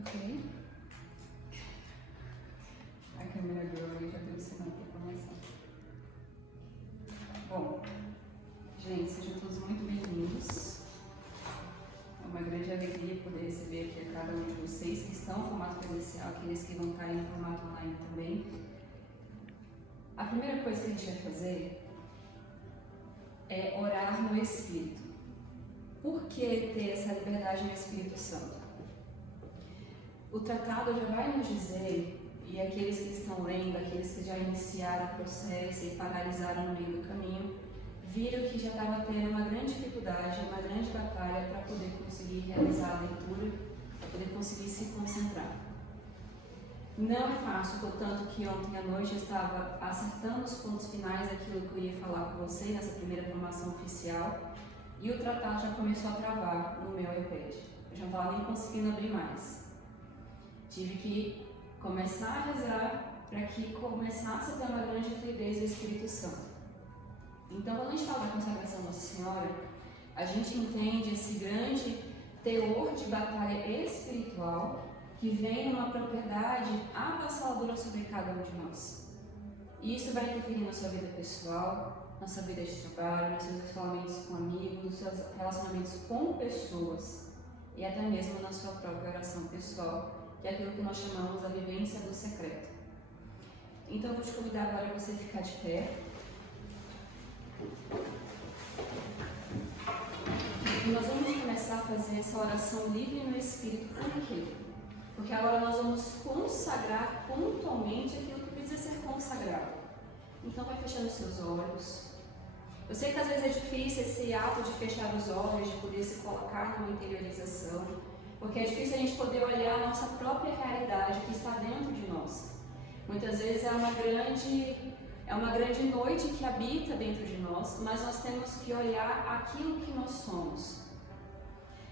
Ok. A câmera deu aí, já deu o sinal para começar. Bom, gente, sejam todos muito bem-vindos. É uma grande alegria poder receber aqui a cada um de vocês que estão no formato presencial, aqueles que vão estar aí no formato online também. A primeira coisa que a gente vai fazer é orar no Espírito. Por que ter essa liberdade no Espírito Santo? O tratado já vai nos dizer, e aqueles que estão lendo, aqueles que já iniciaram o processo e paralisaram no meio do caminho, viram que já estava tendo uma grande dificuldade, uma grande batalha para poder conseguir realizar a leitura, para poder conseguir se concentrar. Não é fácil, portanto, que ontem à noite eu estava acertando os pontos finais daquilo que eu ia falar com vocês nessa primeira formação oficial, e o tratado já começou a travar no meu iPad. Eu já não estava nem conseguindo abrir mais. Tive que começar a rezar para que começasse a ter uma grande fluidez do Espírito Santo. Então, quando a gente fala da consagração Nossa Senhora, a gente entende esse grande teor de batalha espiritual que vem numa propriedade avassaladora sobre cada um de nós. E isso vai interferir na sua vida pessoal, na sua vida de trabalho, nos seus relacionamentos com amigos, nos seus relacionamentos com pessoas e até mesmo na sua própria oração pessoal, que é aquilo que nós chamamos a vivência do secreto. Então, eu vou te convidar agora a você ficar de pé. E nós vamos começar a fazer essa oração livre no Espírito. Por quê? Porque agora nós vamos consagrar pontualmente aquilo que precisa ser consagrado. Então, vai fechando os seus olhos. Eu sei que às vezes é difícil esse ato de fechar os olhos, de poder se colocar numa interiorização, porque é difícil a gente poder olhar a nossa própria realidade que está dentro de nós. Muitas vezes é uma grande noite que habita dentro de nós, mas nós temos que olhar aquilo que nós somos.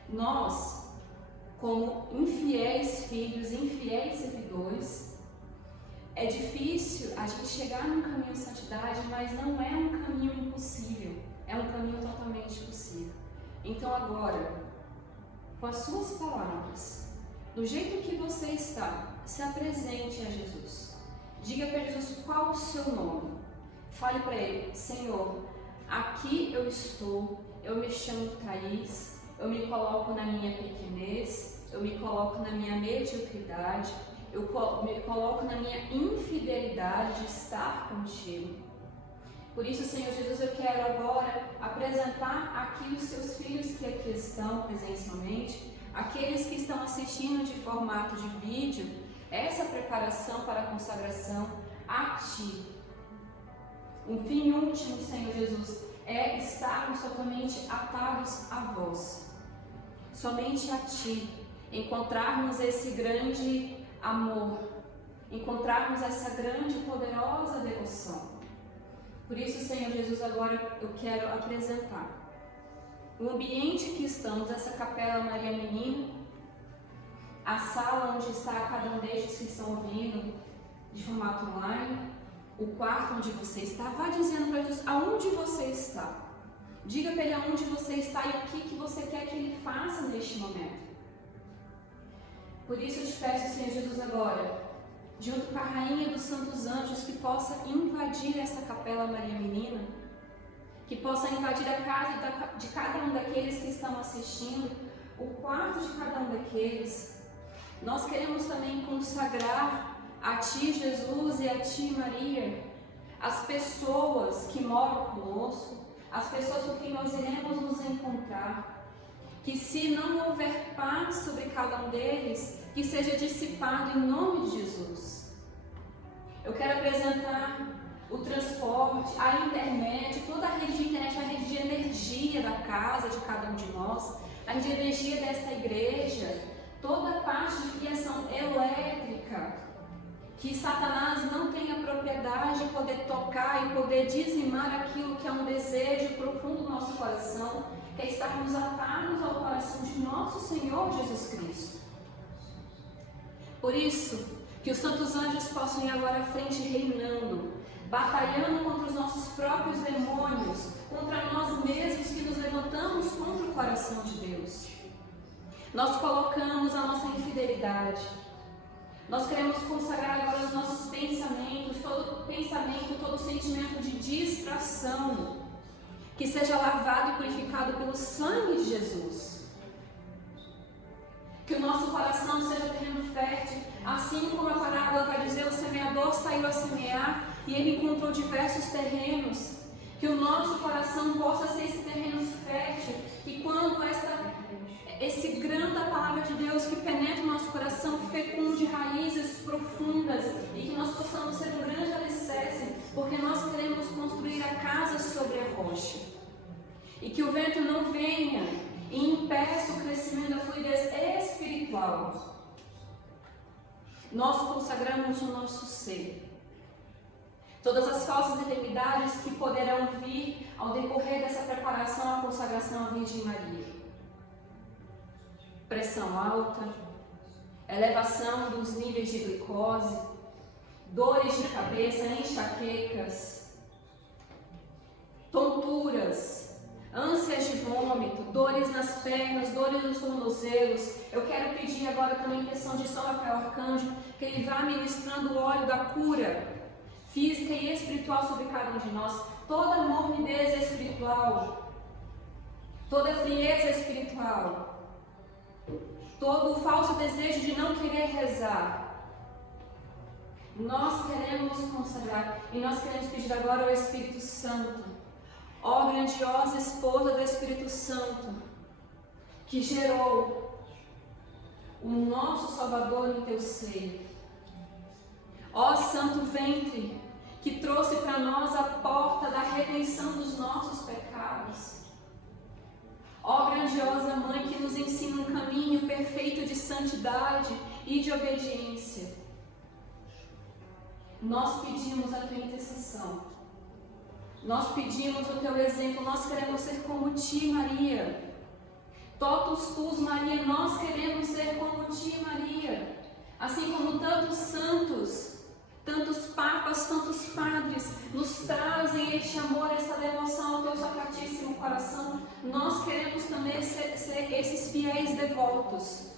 Nós, como infiéis filhos, infiéis servidores, é difícil a gente chegar num caminho de santidade, mas não é um caminho impossível, é um caminho totalmente possível. Então agora, com as suas palavras, do jeito que você está, se apresente a Jesus. Diga para Jesus qual o seu nome. Fale para ele: Senhor, aqui eu estou, eu me chamo Thaís, eu me coloco na minha pequenez, eu me coloco na minha mediocridade, eu me coloco na minha infidelidade de estar contigo. Por isso, Senhor Jesus, eu quero agora apresentar aqui os seus filhos que aqui estão presencialmente, aqueles que estão assistindo de formato de vídeo, essa preparação para a consagração a Ti. Um fim último, Senhor Jesus, é estarmos totalmente atados a Vós, somente a Ti, encontrarmos esse grande amor, encontrarmos essa grande e poderosa devoção. Por isso, Senhor Jesus, agora eu quero apresentar o ambiente que estamos, essa Capela Maria Menina, a sala onde está cada um destes que estão ouvindo de formato online, o quarto onde você está. Vá dizendo para Jesus aonde você está. Diga para Ele aonde você está e o que você quer que Ele faça neste momento. Por isso eu te peço, Senhor Jesus, agora, junto com a Rainha dos Santos Anjos, que possa invadir esta Capela Maria Menina, que possa invadir a casa de cada um daqueles que estão assistindo, o quarto de cada um daqueles. Nós queremos também consagrar a Ti, Jesus, e a Ti, Maria, as pessoas que moram conosco, as pessoas com quem nós iremos nos encontrar, que se não houver paz sobre cada um deles, que seja dissipado em nome de Jesus. Eu quero apresentar o transporte, a internet, toda a rede de internet, a rede de energia da casa de cada um de nós, a rede de energia desta igreja, toda a parte de fiação elétrica, que Satanás não tenha propriedade de poder tocar e poder dizimar aquilo que é um desejo profundo do nosso coração, que é estarmos atados ao coração de nosso Senhor Jesus Cristo. Por isso, que os santos anjos possam ir agora à frente reinando, batalhando contra os nossos próprios demônios, contra nós mesmos que nos levantamos contra o coração de Deus. Nós colocamos a nossa infidelidade. Nós queremos consagrar agora os nossos pensamentos, todo sentimento de distração, que seja lavado e purificado pelo sangue de Jesus. Que o nosso coração seja terreno fértil, assim como a parábola vai dizer, o semeador saiu a semear e ele encontrou diversos terrenos. Que o nosso coração possa ser esse terreno fértil, que quando esse grão da palavra de Deus que penetra o nosso coração fecunde raízes profundas e que nós possamos ser um grande alicerce, porque nós queremos construir a casa sobre a rocha. E que o vento não venha e impeça o crescimento da fluidez espiritual. Nós consagramos o nosso ser. Todas as falsas enfermidades que poderão vir ao decorrer dessa preparação à consagração à Virgem Maria. Pressão alta, elevação dos níveis de glicose, dores de cabeça, enxaquecas, tonturas, ânsias de vômito, dores nas pernas, dores nos tornozelos. Eu quero pedir agora também intenção de São Rafael Arcanjo, que ele vá ministrando o óleo da cura física e espiritual sobre cada um de nós. Toda morbidez espiritual, toda frieza espiritual, todo o falso desejo de não querer rezar, nós queremos consagrar e nós queremos pedir agora ao Espírito Santo, ó grandiosa esposa do Espírito Santo, que gerou o nosso Salvador em teu seio, ó santo ventre, que trouxe para nós a porta da redenção dos nossos pecados, ó grandiosa Mãe que nos ensina um caminho perfeito de santidade e de obediência, nós pedimos a tua intercessão, nós pedimos o teu exemplo, nós queremos ser como ti, Maria, totus tuus, Maria, nós queremos ser como ti, Maria, assim como tantos santos, tantos papas, tantos padres nos trazem este amor, essa devoção ao teu sacratíssimo coração. Nós queremos também ser esses fiéis devotos.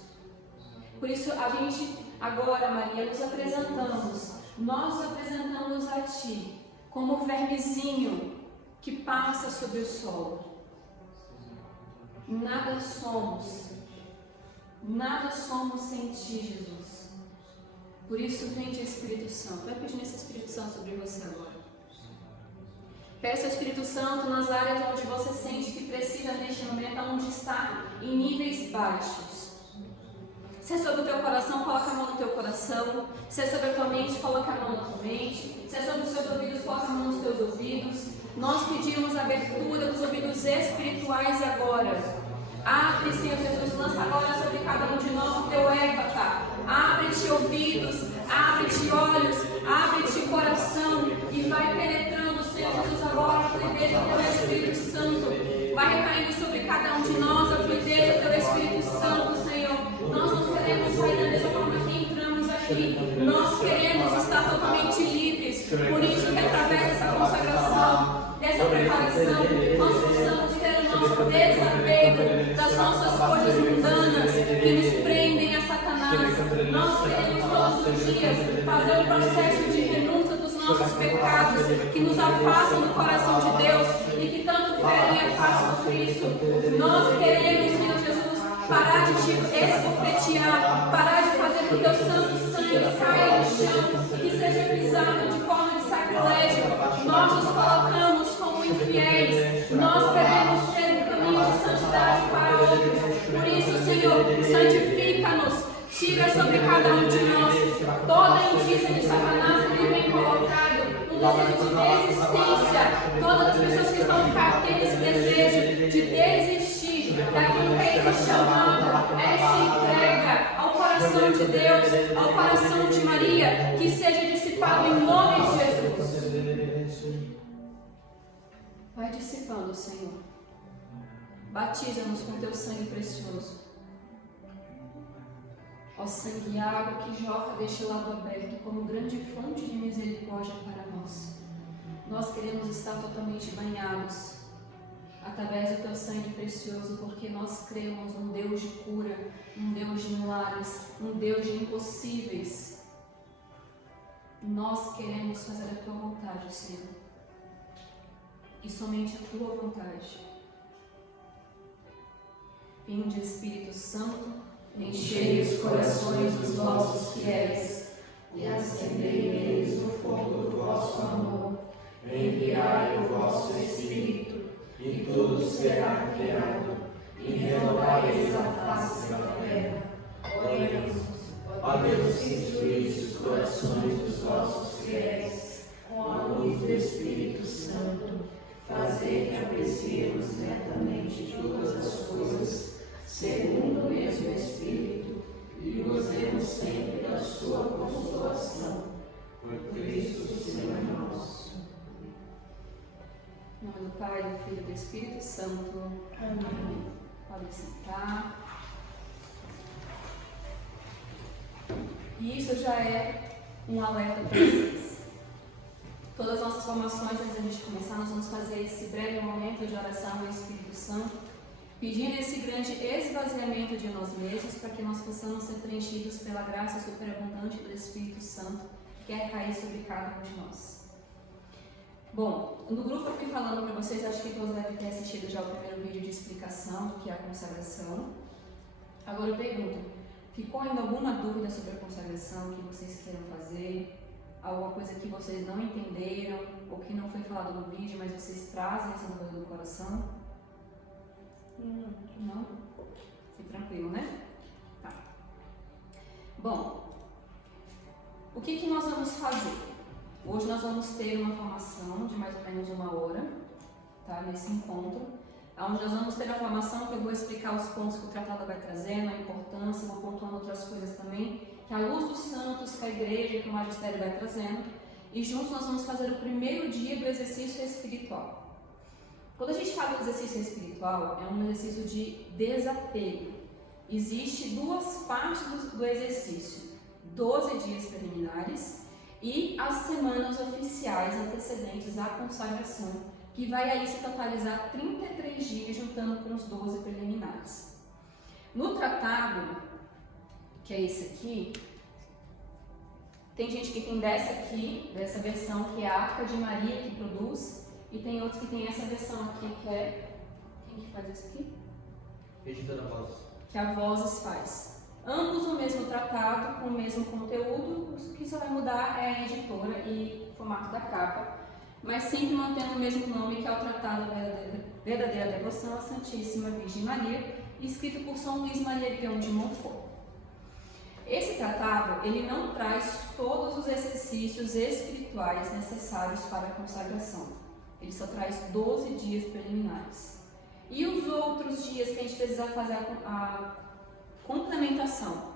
Por isso a gente agora, Maria, nós apresentamos a ti como o vermezinho que passa sobre o solo. Nada somos sem ti, Jesus. Por isso, vinde Espírito Santo. Vai pedindo esse Espírito Santo sobre você agora. Peça ao Espírito Santo nas áreas onde você sente que precisa neste momento, onde está em níveis baixos. Se é sobre o teu coração, coloca a mão no teu coração. Se é sobre a tua mente, coloca a mão na tua mente. Se é sobre os teus ouvidos, coloca a mão nos teus ouvidos. Nós pedimos a abertura dos ouvidos espirituais agora. Abre, Senhor Jesus, lança agora sobre cada um de nós o teu éfata. Abre-te ouvidos, abre-te olhos, abre-te coração e vai penetrando, Senhor Jesus, agora a fluidez do teu Espírito Santo. Vai recaindo sobre cada um de nós a fluidez do teu Espírito Santo, Senhor. Nós não queremos sair da mesma forma que entramos aqui. Nós queremos estar totalmente livres. Por isso que através dessa consagração, dessa preparação, nós possamos ter o nosso desapego das nossas coisas mundanas que nos prendem a Satanás. Nós queremos todos os dias fazer um processo de renúncia dos nossos pecados que nos afastam do coração de Deus e que tanto ferem a face do Cristo. Nós queremos, Senhor Jesus, parar de te esbofetear, parar de fazer com que o teu santo sangue caia no chão e que seja pisado de forma de sacrilégio. Nós nos colocamos como infiéis, nós queremos ser um caminho de santidade para outros. Por isso, Senhor, santifica-nos. Tira sobre cada um de nós toda a indícia de Satanás que vem colocado, um desejo de desistência. Todas as pessoas que estão tendo esse desejo de desistir daquilo que é esse chamado, essa entrega ao coração de Deus, ao coração de Maria, que seja dissipado em nome de Jesus. Vai dissipando, Senhor. Batiza-nos com teu sangue precioso. Ó sangue e água que jorra deste lado aberto como grande fonte de misericórdia para nós. Nós queremos estar totalmente banhados através do teu sangue precioso, porque nós cremos num Deus de cura, um Deus de milagres, um Deus de impossíveis. Nós queremos fazer a tua vontade, Senhor, e somente a tua vontade. Vinde, Espírito Santo, enchei os corações dos vossos fiéis e acendei neles o fogo do vosso amor. Enviai o vosso Espírito, e tudo será criado, e renovareis a face da terra. Oremos. Ó Deus, que instruís os corações dos vossos fiéis com a luz do Espírito Santo, fazei que apreciemos retamente todas as coisas, segundo o mesmo Espírito, e gozemos sempre da sua consolação. Por Cristo, Senhor nosso. Em nome do Pai, do Filho e do Espírito Santo. Amém. Pode sentar. E isso já é um alerta para vocês. Todas as nossas formações, antes da gente começar, nós vamos fazer esse breve momento de oração ao Espírito Santo, pedindo esse grande esvaziamento de nós mesmos, para que nós possamos ser preenchidos pela graça superabundante do Espírito Santo, que quer cair sobre cada um de nós. Bom, no grupo eu fui falando para vocês, acho que todos devem ter assistido já o primeiro vídeo de explicação do que é a consagração. Agora eu pergunto, ficou ainda alguma dúvida sobre a consagração que vocês queiram fazer? Alguma coisa que vocês não entenderam ou que não foi falado no vídeo, mas vocês trazem essa dúvida do coração? Não? Fique tranquilo, né? Tá. Bom, o que nós vamos fazer? Hoje nós vamos ter uma formação de mais ou menos 1 hora, tá? Nesse encontro, onde nós vamos ter a formação que eu vou explicar os pontos que o tratado vai trazendo, a importância, vou pontuando outras coisas também, que a luz dos santos, que a igreja, que o magistério vai trazendo, e juntos nós vamos fazer o primeiro dia do exercício espiritual. Quando a gente fala do exercício espiritual, é um exercício de desapego. Existem 2 partes do exercício, 12 dias preliminares e as semanas oficiais antecedentes à consagração, que vai aí se totalizar 33 dias, juntando com os 12 preliminares. No tratado, que é esse aqui, tem gente que tem dessa versão que é a Arca de Maria que produz, e tem outros que tem essa versão aqui que é... Quem que faz isso aqui? Editora Vozes. Que a Vozes faz. Ambos o mesmo tratado, com o mesmo conteúdo, o que só vai mudar é a editora e o formato da capa, mas sempre mantendo o mesmo nome, que é o Tratado Verdadeira Devoção à Santíssima Virgem Maria, escrito por São Luís Maria Grão de Montfort. Esse tratado, ele não traz todos os exercícios espirituais necessários para a consagração. Ele só traz 12 dias preliminares. E os outros dias que a gente precisa fazer a complementação.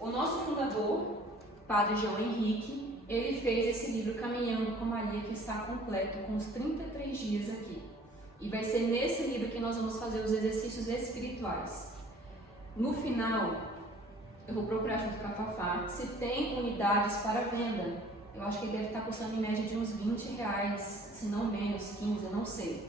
O nosso fundador, Padre João Henrique, ele fez esse livro Caminhando com Maria, que está completo com os 33 dias aqui. E vai ser nesse livro que nós vamos fazer os exercícios espirituais. No final, eu vou procurar junto com a Fafá se tem unidades para venda. Eu acho que ele deve estar custando em média de uns R$20, se não menos, 15, eu não sei.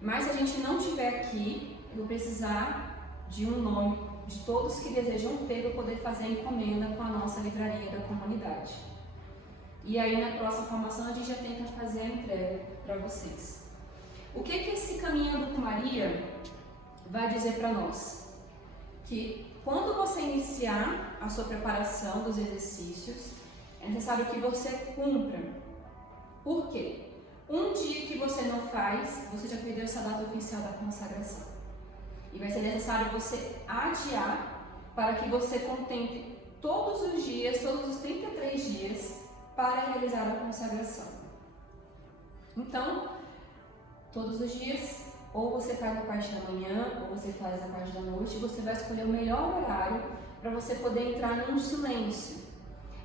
Mas se a gente não tiver aqui, eu vou precisar de um nome de todos que desejam ter para poder fazer a encomenda com a nossa livraria da comunidade. E aí na próxima formação a gente já tenta fazer a entrega para vocês. O que esse Caminhando com Maria vai dizer para nós? Que quando você iniciar a sua preparação dos exercícios, é necessário que você cumpra. Por quê? Um dia que você não faz, você já perdeu essa data oficial da consagração. E vai ser necessário você adiar para que você contemple todos os dias, todos os 33 dias, para realizar a consagração. Então, todos os dias, ou você faz na parte da manhã, ou você faz na parte da noite, você vai escolher o melhor horário para você poder entrar num silêncio.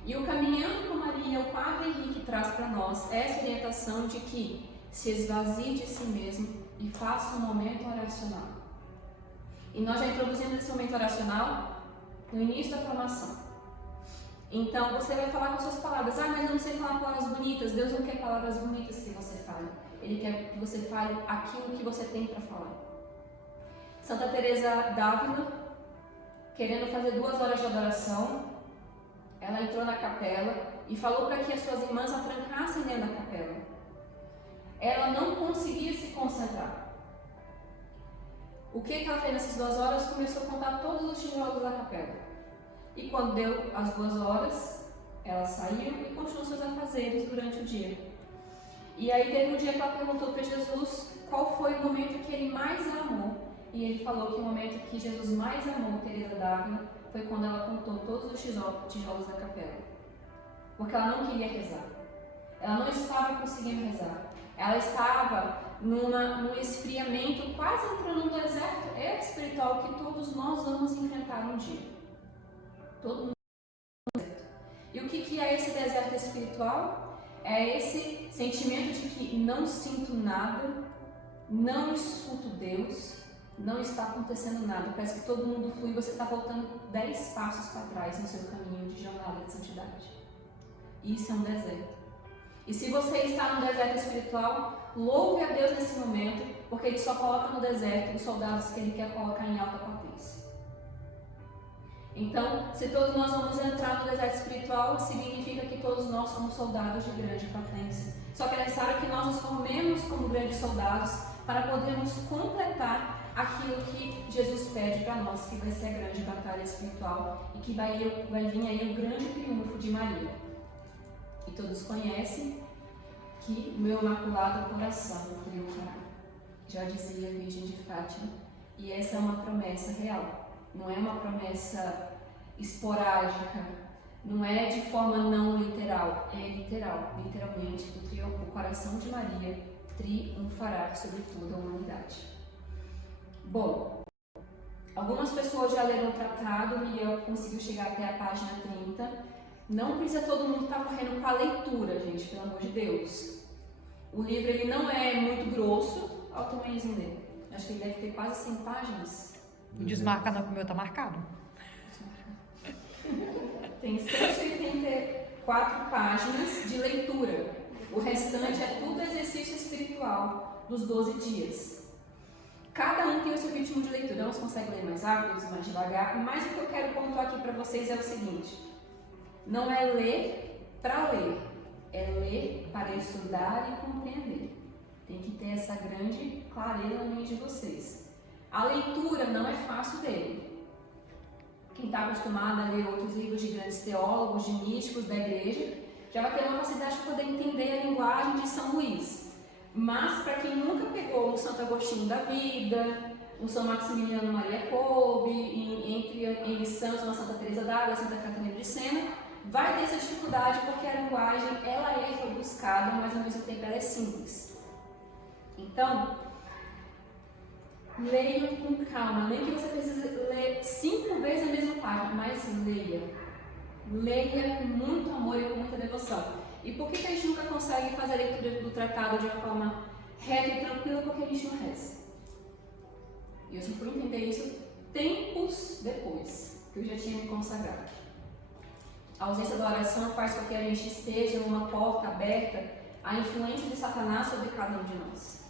E o Caminhando com Maria, o Padre Henrique traz para nós essa orientação de que se esvazie de si mesmo e faça um momento oracional. E nós já introduzimos esse momento oracional no início da formação. Então você vai falar com suas palavras. Ah, mas eu não sei falar palavras bonitas. Deus não quer palavras bonitas que você fale. Ele quer que você fale aquilo que você tem para falar. Santa Teresa d'Ávila, querendo fazer 2 horas de adoração, ela entrou na capela e falou para que as suas irmãs a trancassem dentro da capela. Ela não conseguia se concentrar. O que ela fez nessas 2 horas? Começou a contar todos os tijolos da capela. E quando deu as 2 horas, ela saiu e continuou seus afazeres durante o dia. E aí teve um dia que ela perguntou para Jesus qual foi o momento que ele mais amou. E ele falou que o momento que Jesus mais amou Teresa d'Ávila foi quando ela contou todos os tijolos da capela. Porque ela não queria rezar. Ela não estava conseguindo rezar. Ela estava num esfriamento, quase entrando num deserto espiritual que todos nós vamos enfrentar um dia. Todo mundo no deserto. E o que é esse deserto espiritual? É esse sentimento de que não sinto nada, não escuto Deus, não está acontecendo nada. Parece que todo mundo flui e você está voltando 10 passos para trás no seu caminho de jornada de santidade. Isso é um deserto. E se você está no deserto espiritual, louve a Deus nesse momento, porque Ele só coloca no deserto os soldados que Ele quer colocar em alta potência. Então, se todos nós vamos entrar no deserto espiritual, significa que todos nós somos soldados de grande potência. Só que é necessário que nós nos formemos como grandes soldados para podermos completar aquilo que Jesus pede para nós, que vai ser a grande batalha espiritual e que vai vir aí o grande triunfo de Maria. E todos conhecem que o meu imaculado coração triunfará. Já dizia a Virgem de Fátima. E essa é uma promessa real. Não é uma promessa esporádica. Não é de forma não literal. É literal. Literalmente, o coração de Maria triunfará sobre toda a humanidade. Bom, algumas pessoas já leram o tratado e eu consegui chegar até a página 30. Não precisa todo mundo estar correndo com a leitura, gente, pelo amor de Deus. O livro ele não é muito grosso, olha o tamanhozinho dele. Acho que ele deve ter quase 100 páginas. O desmarca não, que o meu tá marcado. Tem 184 páginas de leitura. O restante é tudo exercício espiritual dos 12 dias. Cada um tem o seu ritmo de leitura. Uns conseguem ler mais rápido, outros mais devagar. Mas o que eu quero pontuar aqui para vocês é o seguinte. Não é ler para ler, é ler para estudar e compreender. Tem que ter essa grande clareza na mente de vocês. A leitura não é fácil dele. Quem está acostumado a ler outros livros de grandes teólogos, de místicos da igreja, já vai ter uma facilidade de poder entender a linguagem de São Luís. Mas para quem nunca pegou um Santo Agostinho da vida, um São Maximiliano Maria Kolbe, entre santos, uma Santa Teresa d'Ávila, Santa Catarina de Sena, vai ter essa dificuldade porque a linguagem ela é rebuscada, mas ao mesmo tempo ela é simples. Então, leiam com calma, nem que você precise ler 5 vezes a mesma página, mas leia. Leia com muito amor e com muita devoção. E por que a gente nunca consegue fazer a leitura do tratado de uma forma reta e tranquila? Porque a gente não reza. E eu só fui entender isso tempos depois, que eu já tinha me consagrado. A ausência da oração faz com que a gente esteja numa porta aberta à influência de Satanás sobre cada um de nós.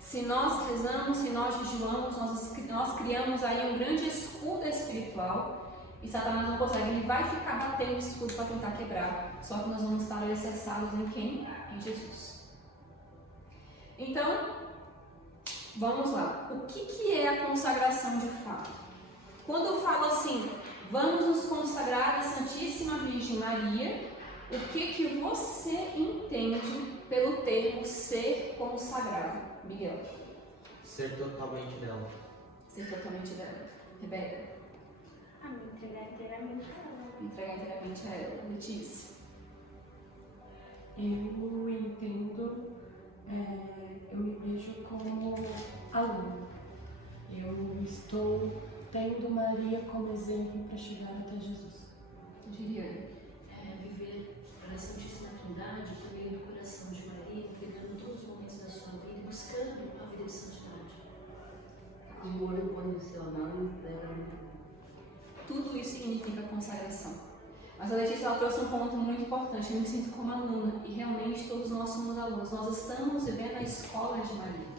Se nós rezamos, se nós jejuamos, nós criamos aí um grande escudo espiritual e Satanás não consegue, ele vai ficar batendo esse escudo para tentar quebrar, só que nós vamos estar alicerçados em quem? Em Jesus. Então, vamos lá. O que é a consagração de fato? Quando eu falo assim, vamos nos consagrar à Santíssima Virgem Maria, o que você entende pelo termo ser consagrado? Miguel. Ser totalmente dela. Ser totalmente dela. Rebeca. Me entregar inteiramente a ela. Entregar inteiramente a ela. Letícia. Eu entendo, eu me vejo como aluna. Eu estou tendo Maria como exemplo para chegar até Jesus. Giriane. Viver para a Santíssima Trindade por meio do coração de Maria, entregando todos os momentos da sua vida e buscando a vida de santidade. Amor incondicional e entrega. Tudo isso significa consagração. Mas a Letícia ela trouxe um ponto muito importante. Eu me sinto como aluna e realmente todos nós somos alunos. Nós estamos vivendo a escola de Maria.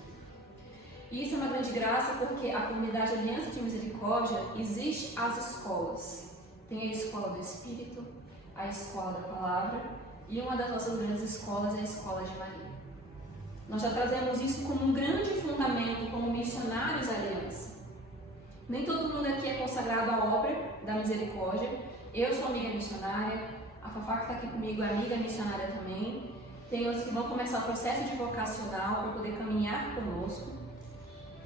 E isso é uma grande graça porque a comunidade Aliança de Misericórdia existe as escolas. Tem a escola do Espírito, a escola da Palavra e uma das nossas grandes escolas é a escola de Maria. Nós já trazemos isso como um grande fundamento como missionários da Aliança. Nem todo mundo aqui é consagrado à obra da misericórdia. Eu sou amiga missionária, a Fafá que está aqui comigo é amiga missionária também. Tem outros que vão começar o processo de vocacional para poder caminhar conosco.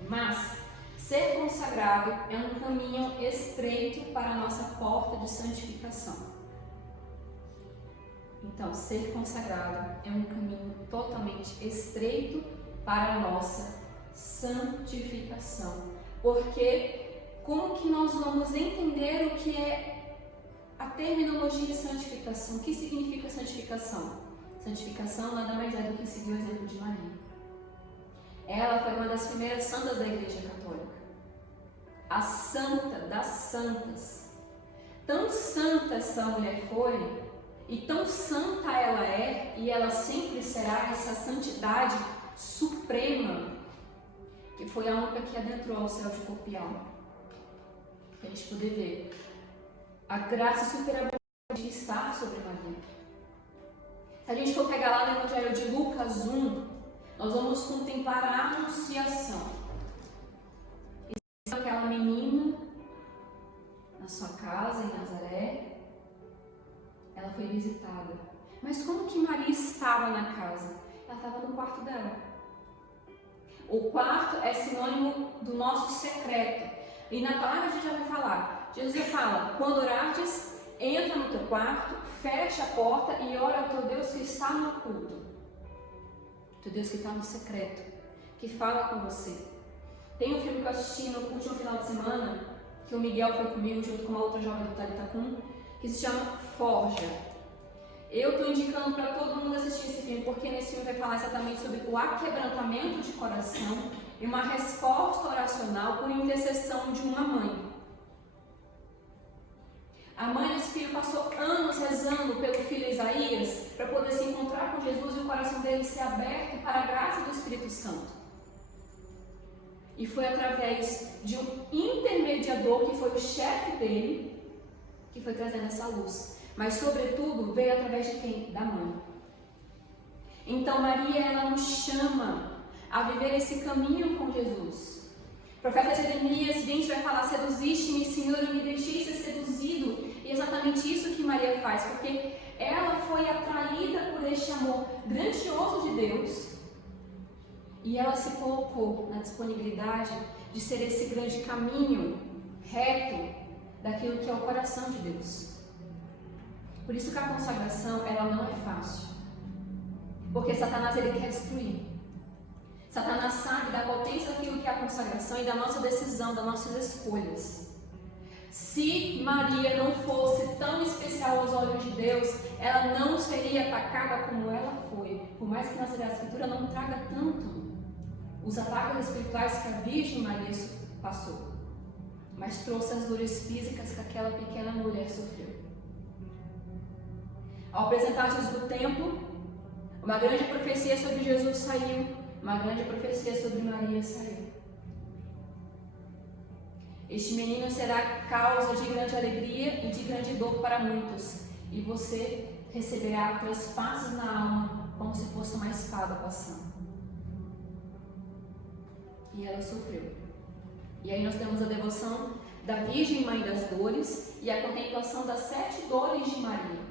Mas ser consagrado é um caminho estreito para a nossa porta de santificação. Então, ser consagrado é um caminho totalmente estreito para a nossa santificação. Porque como que nós vamos entender o que é a terminologia de santificação? O que significa santificação? Santificação nada mais é do que seguir o exemplo de Maria. Ela foi uma das primeiras santas da Igreja Católica. A santa das santas. Tão santa essa mulher foi, e tão santa ela é, e ela sempre será essa santidade suprema, que foi a única que adentrou ao céu de corpo e alma. Para a gente poder ver a graça superabundante que está sobre Maria. Se a gente for pegar lá no Evangelho de Lucas 1, nós vamos contemplar a Anunciação. Aquela menina na sua casa em Nazaré, ela foi visitada. Mas como que Maria estava na casa? Ela estava no quarto dela. O quarto é sinônimo do nosso secreto. E na palavra a gente já vai falar. Jesus fala, quando orares, entra no teu quarto, fecha a porta e ora ao teu Deus que está no oculto. Teu Deus que está no secreto, que fala com você. Tem um filme que eu assisti no último final de semana, que o Miguel foi comigo junto com uma outra jovem do Talitacum, que se chama Forja. Eu estou indicando para todo mundo assistir esse filme, porque nesse filme vai falar exatamente sobre o aquebrantamento de coração e uma resposta oracional por intercessão de uma mãe. A mãe desse filho passou anos rezando pelo filho Isaías para poder se encontrar com Jesus e o coração dele ser aberto para a graça do Espírito Santo. E foi através de um intermediador que foi o chefe dele que foi trazendo essa luz. Mas, sobretudo, veio através de quem? Da mãe. Então, Maria, ela nos chama a viver esse caminho com Jesus. O profeta Jeremias 20 vai falar, seduziste-me, Senhor, e me deixei ser seduzido. E é exatamente isso que Maria faz, porque ela foi atraída por este amor grandioso de Deus e ela se colocou na disponibilidade de ser esse grande caminho reto daquilo que é o coração de Deus. Por isso que a consagração, ela não é fácil, porque Satanás ele quer destruir. Satanás sabe da potência daquilo que é a consagração e da nossa decisão, das nossas escolhas. Se Maria não fosse tão especial aos olhos de Deus, ela não seria atacada como ela foi. Por mais que na Sagrada Escritura não traga tanto os ataques espirituais que a Virgem Maria passou, mas trouxe as dores físicas que aquela pequena mulher sofreu. Ao apresentar Jesus no templo, uma grande profecia sobre Jesus saiu, uma grande profecia sobre Maria saiu. Este menino será causa de grande alegria e de grande dor para muitos, e você receberá trespassos na alma, como se fosse uma espada passando. E ela sofreu. E aí nós temos a devoção da Virgem Mãe das Dores e a contemplação das 7 dores de Maria.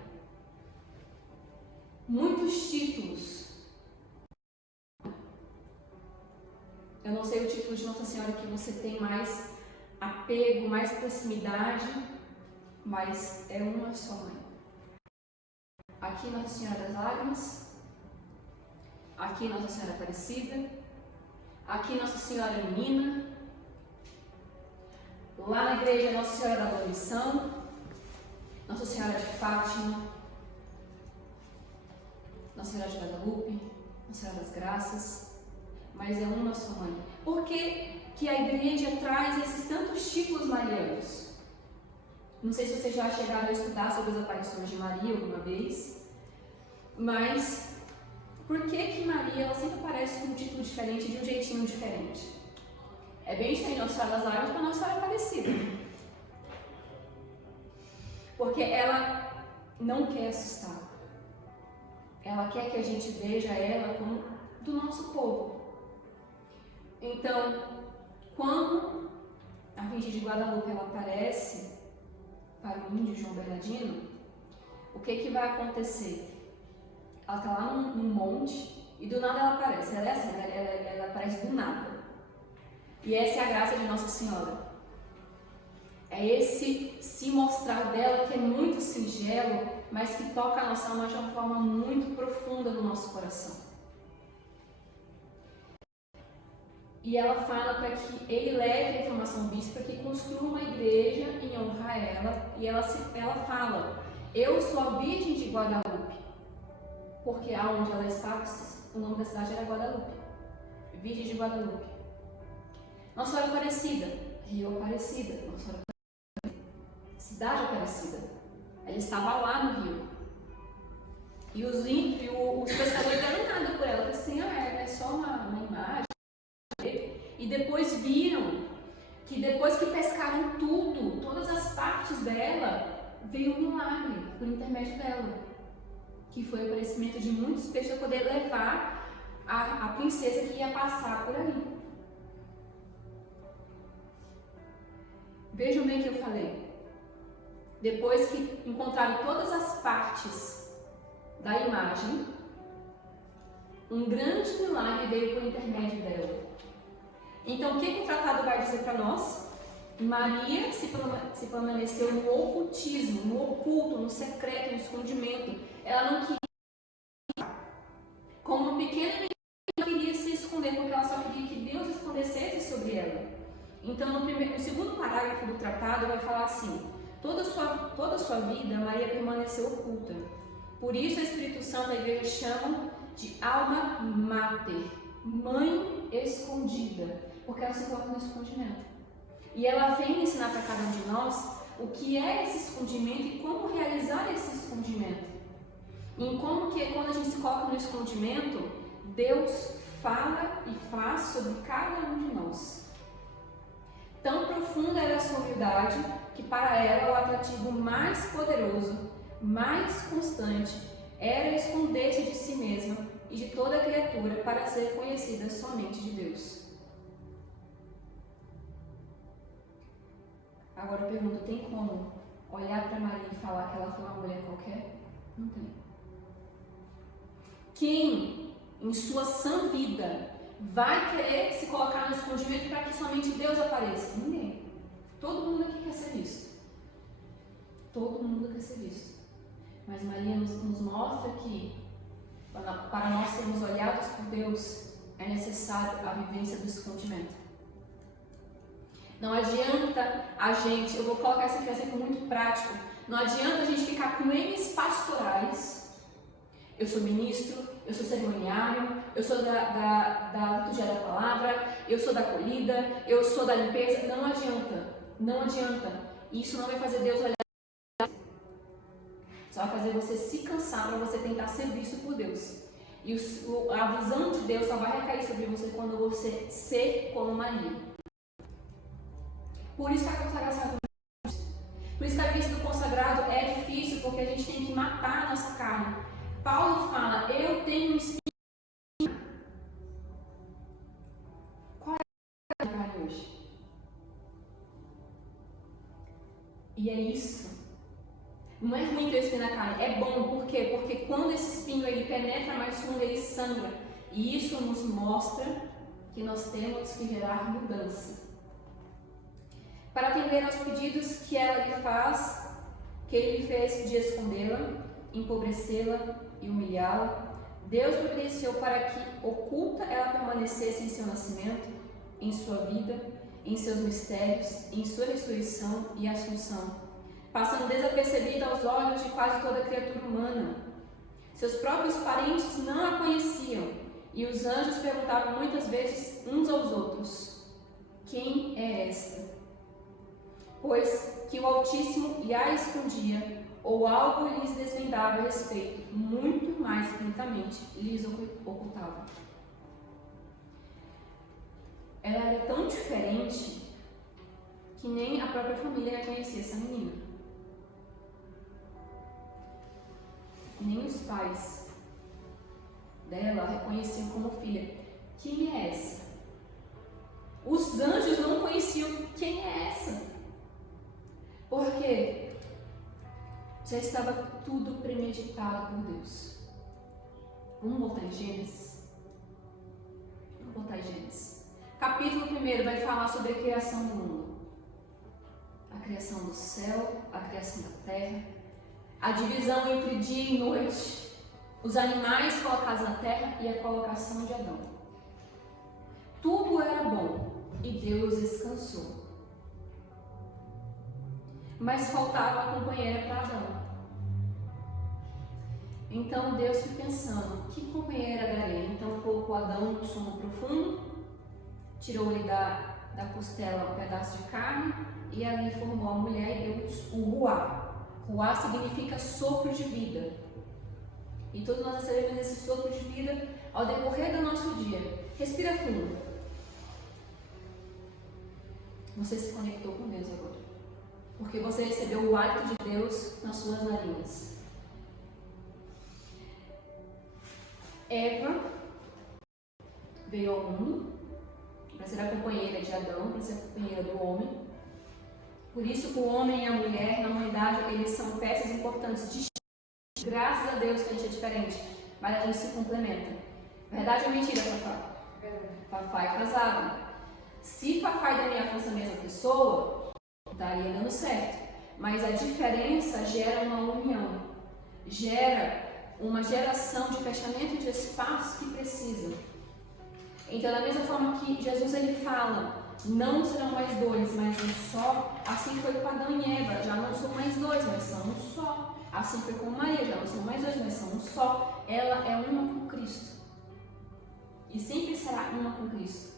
Muitos títulos. Eu não sei o título de Nossa Senhora que você tem mais apego, mais proximidade, mas é uma só mãe. Aqui Nossa Senhora das Lágrimas, aqui Nossa Senhora Aparecida, aqui Nossa Senhora Menina, lá na igreja Nossa Senhora da Abolição, Nossa Senhora de Fátima, Nossa Senhora de Guadalupe, Nossa Senhora das Graças, mas é uma só mãe. Por que a igreja traz esses tantos títulos marianos? Não sei se vocês já chegaram a estudar sobre as aparições de Maria alguma vez, mas por que Maria ela sempre aparece com um título diferente, de um jeitinho diferente? É bem diferente Nossa Senhora das Lágrimas para Nossa Senhora Aparecida. Porque ela não quer assustar. Ela quer que a gente veja ela como do nosso povo. Então, quando a Virgem de Guadalupe ela aparece para o índio João Bernardino, o que vai acontecer? Ela está lá num monte e do nada ela aparece. Ela é assim, ela aparece do nada. E essa é a graça de Nossa Senhora. É esse se mostrar dela que é muito singelo, mas que toca a nossa alma de uma forma muito profunda no nosso coração. E ela fala para que ele leve a informação ao bispo para que construa uma igreja em honra a ela. E ela fala, eu sou a Virgem de Guadalupe. Porque aonde ela estava, o nome da cidade era Guadalupe. Virgem de Guadalupe. Nossa Senhora Aparecida, Rio Aparecida, Nossa Senhora Aparecida, cidade Aparecida. Ela estava lá no rio. E os pescadores deram nada por ela. Falaram assim, é só uma imagem. E depois viram que depois que pescaram tudo, todas as partes dela, veio um milagre por intermédio dela. Que foi o aparecimento de muitos peixes para poder levar a princesa que ia passar por ali. Vejam bem o que eu falei. Depois que encontraram todas as partes da imagem, um grande milagre veio por intermédio dela. Então, o que o tratado vai dizer para nós? Maria se permaneceu no ocultismo, no oculto, no secreto, no escondimento. Ela não queria, como uma pequena menina, ela queria se esconder, porque ela só queria que Deus resplandecesse sobre ela. Então, no segundo parágrafo do tratado, vai falar assim, toda a sua vida, Maria permaneceu oculta. Por isso, o Espírito Santo, a igreja chama de alma mater, mãe escondida, porque ela se coloca no escondimento. E ela vem ensinar para cada um de nós o que é esse escondimento e como realizar esse escondimento. E como que quando a gente se coloca no escondimento, Deus fala e faz sobre cada um de nós. Tão profunda era a sua humildade que para ela o atrativo mais poderoso, mais constante, era esconder-se de si mesma e de toda a criatura para ser conhecida somente de Deus. Agora eu pergunto, tem como olhar para Maria e falar que ela foi uma mulher qualquer? Não tem. Quem, em sua sã vida, vai querer se colocar no escondimento para que somente Deus apareça? Ninguém. Todo mundo aqui quer ser visto. Todo mundo quer ser visto. Mas Maria nos mostra que, para nós sermos olhados por Deus, é necessário a vivência do escondimento. Não adianta a gente, eu vou colocar esse exemplo muito prático, não adianta a gente ficar com M's pastorais. Eu sou ministro, eu sou cerimoniário, eu sou da liturgia da palavra, eu sou da acolhida, eu sou da limpeza. Não adianta, não adianta. Isso não vai fazer Deus olhar. Só vai fazer você se cansar para você tentar ser visto por Deus. E a visão de Deus só vai recair sobre você quando você ser como Maria. Por isso que a consagração é tão difícil. Por isso que a vivência do consagrado é difícil, porque a gente tem que matar a nossa carne. Paulo fala, eu tenho um espinho. Qual é a carne hoje? E é isso. Não é ruim ter espinho na carne, é bom. Por quê? Porque quando esse espinho ele penetra mais fundo, ele sangra. E isso nos mostra que nós temos que gerar mudança. Para atender aos pedidos que ela lhe faz, que ele lhe fez de escondê-la, empobrecê-la e humilhá-la, Deus providenciou para que oculta ela permanecesse em seu nascimento, em sua vida, em seus mistérios, em sua ressurreição e assunção, passando desapercebida aos olhos de quase toda criatura humana. Seus próprios parentes não a conheciam, e os anjos perguntavam muitas vezes uns aos outros, quem é esta? pois que o Altíssimo lhe a escondia, ou algo lhes desvendava a respeito, muito mais infinitamente lhes ocultava. Ela era tão diferente que nem a própria família reconhecia essa menina. Nem os pais dela a reconheciam como filha. Quem é essa? Os anjos não conheciam quem é essa. Porque já estava tudo premeditado por Deus. Vamos voltar em Gênesis? Vamos voltar em Gênesis. Capítulo 1 vai falar sobre a criação do mundo. A criação do céu, a criação da terra, a divisão entre dia e noite, os animais colocados na terra e a colocação de Adão. Tudo era bom e Deus descansou. Mas faltava a companheira para Adão. Então Deus foi pensando, que companheira darei? Então colocou Adão no sono profundo, tirou-lhe da costela um pedaço de carne e ali formou a mulher e deu o Ruá. Ruá significa sopro de vida. E todos nós recebemos esse sopro de vida ao decorrer do nosso dia. Respira fundo. Você se conectou com Deus agora. Porque você recebeu o hálito de Deus nas suas narinas. Eva veio ao mundo para ser a companheira de Adão, para ser a companheira do homem. Por isso que o homem e a mulher, na humanidade, eles são peças importantes de graças a Deus que a gente é diferente, mas a gente se complementa. Verdade ou mentira, Fafá? Fafá é casado. Se Fafá e Daniel fossem a mesma pessoa, estaria dando certo. Mas a diferença gera uma união, gera uma geração de fechamento de espaços que precisa. Então, da mesma forma que Jesus ele fala, não serão mais dois, mas um só, assim foi com Adão e Eva, já não são mais dois, mas são um só. Assim foi com Maria, já não são mais dois, mas são um só. Ela é uma com Cristo. E sempre será uma com Cristo.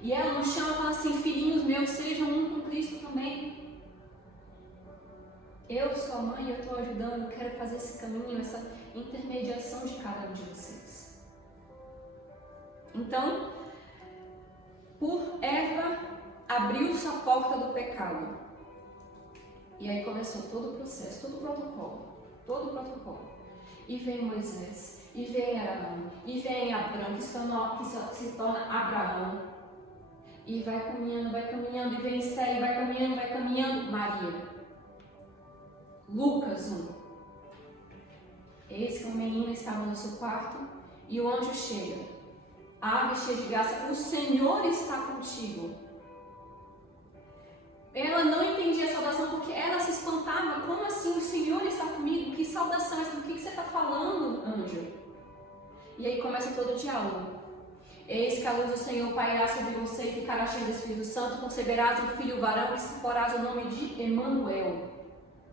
E ela nos chama e fala assim, filhinhos meus, sejam um com Cristo também. Eu, sua mãe, eu estou ajudando, eu quero fazer esse caminho, essa intermediação de cada um de vocês. Então, por Eva, abriu-se a porta do pecado. E aí começou todo o processo, todo o protocolo. E vem Moisés, e vem Arão, e vem Abraão, que se torna Abraão. E vai caminhando, e vem Esther, e vai caminhando, Maria. Lucas 1. Eis que uma menina estava no seu quarto, e o anjo chega. Ave cheia de graça, o Senhor está contigo. Ela não entendia a saudação porque ela se espantava. Como assim o Senhor está comigo? Que saudação é essa? Do que você está falando, anjo? E aí começa todo o diálogo. Eis que a luz do Senhor pairá sobre você e ficará cheia do Espírito Santo. Conceberás um filho varão e se porás o nome de Emanuel.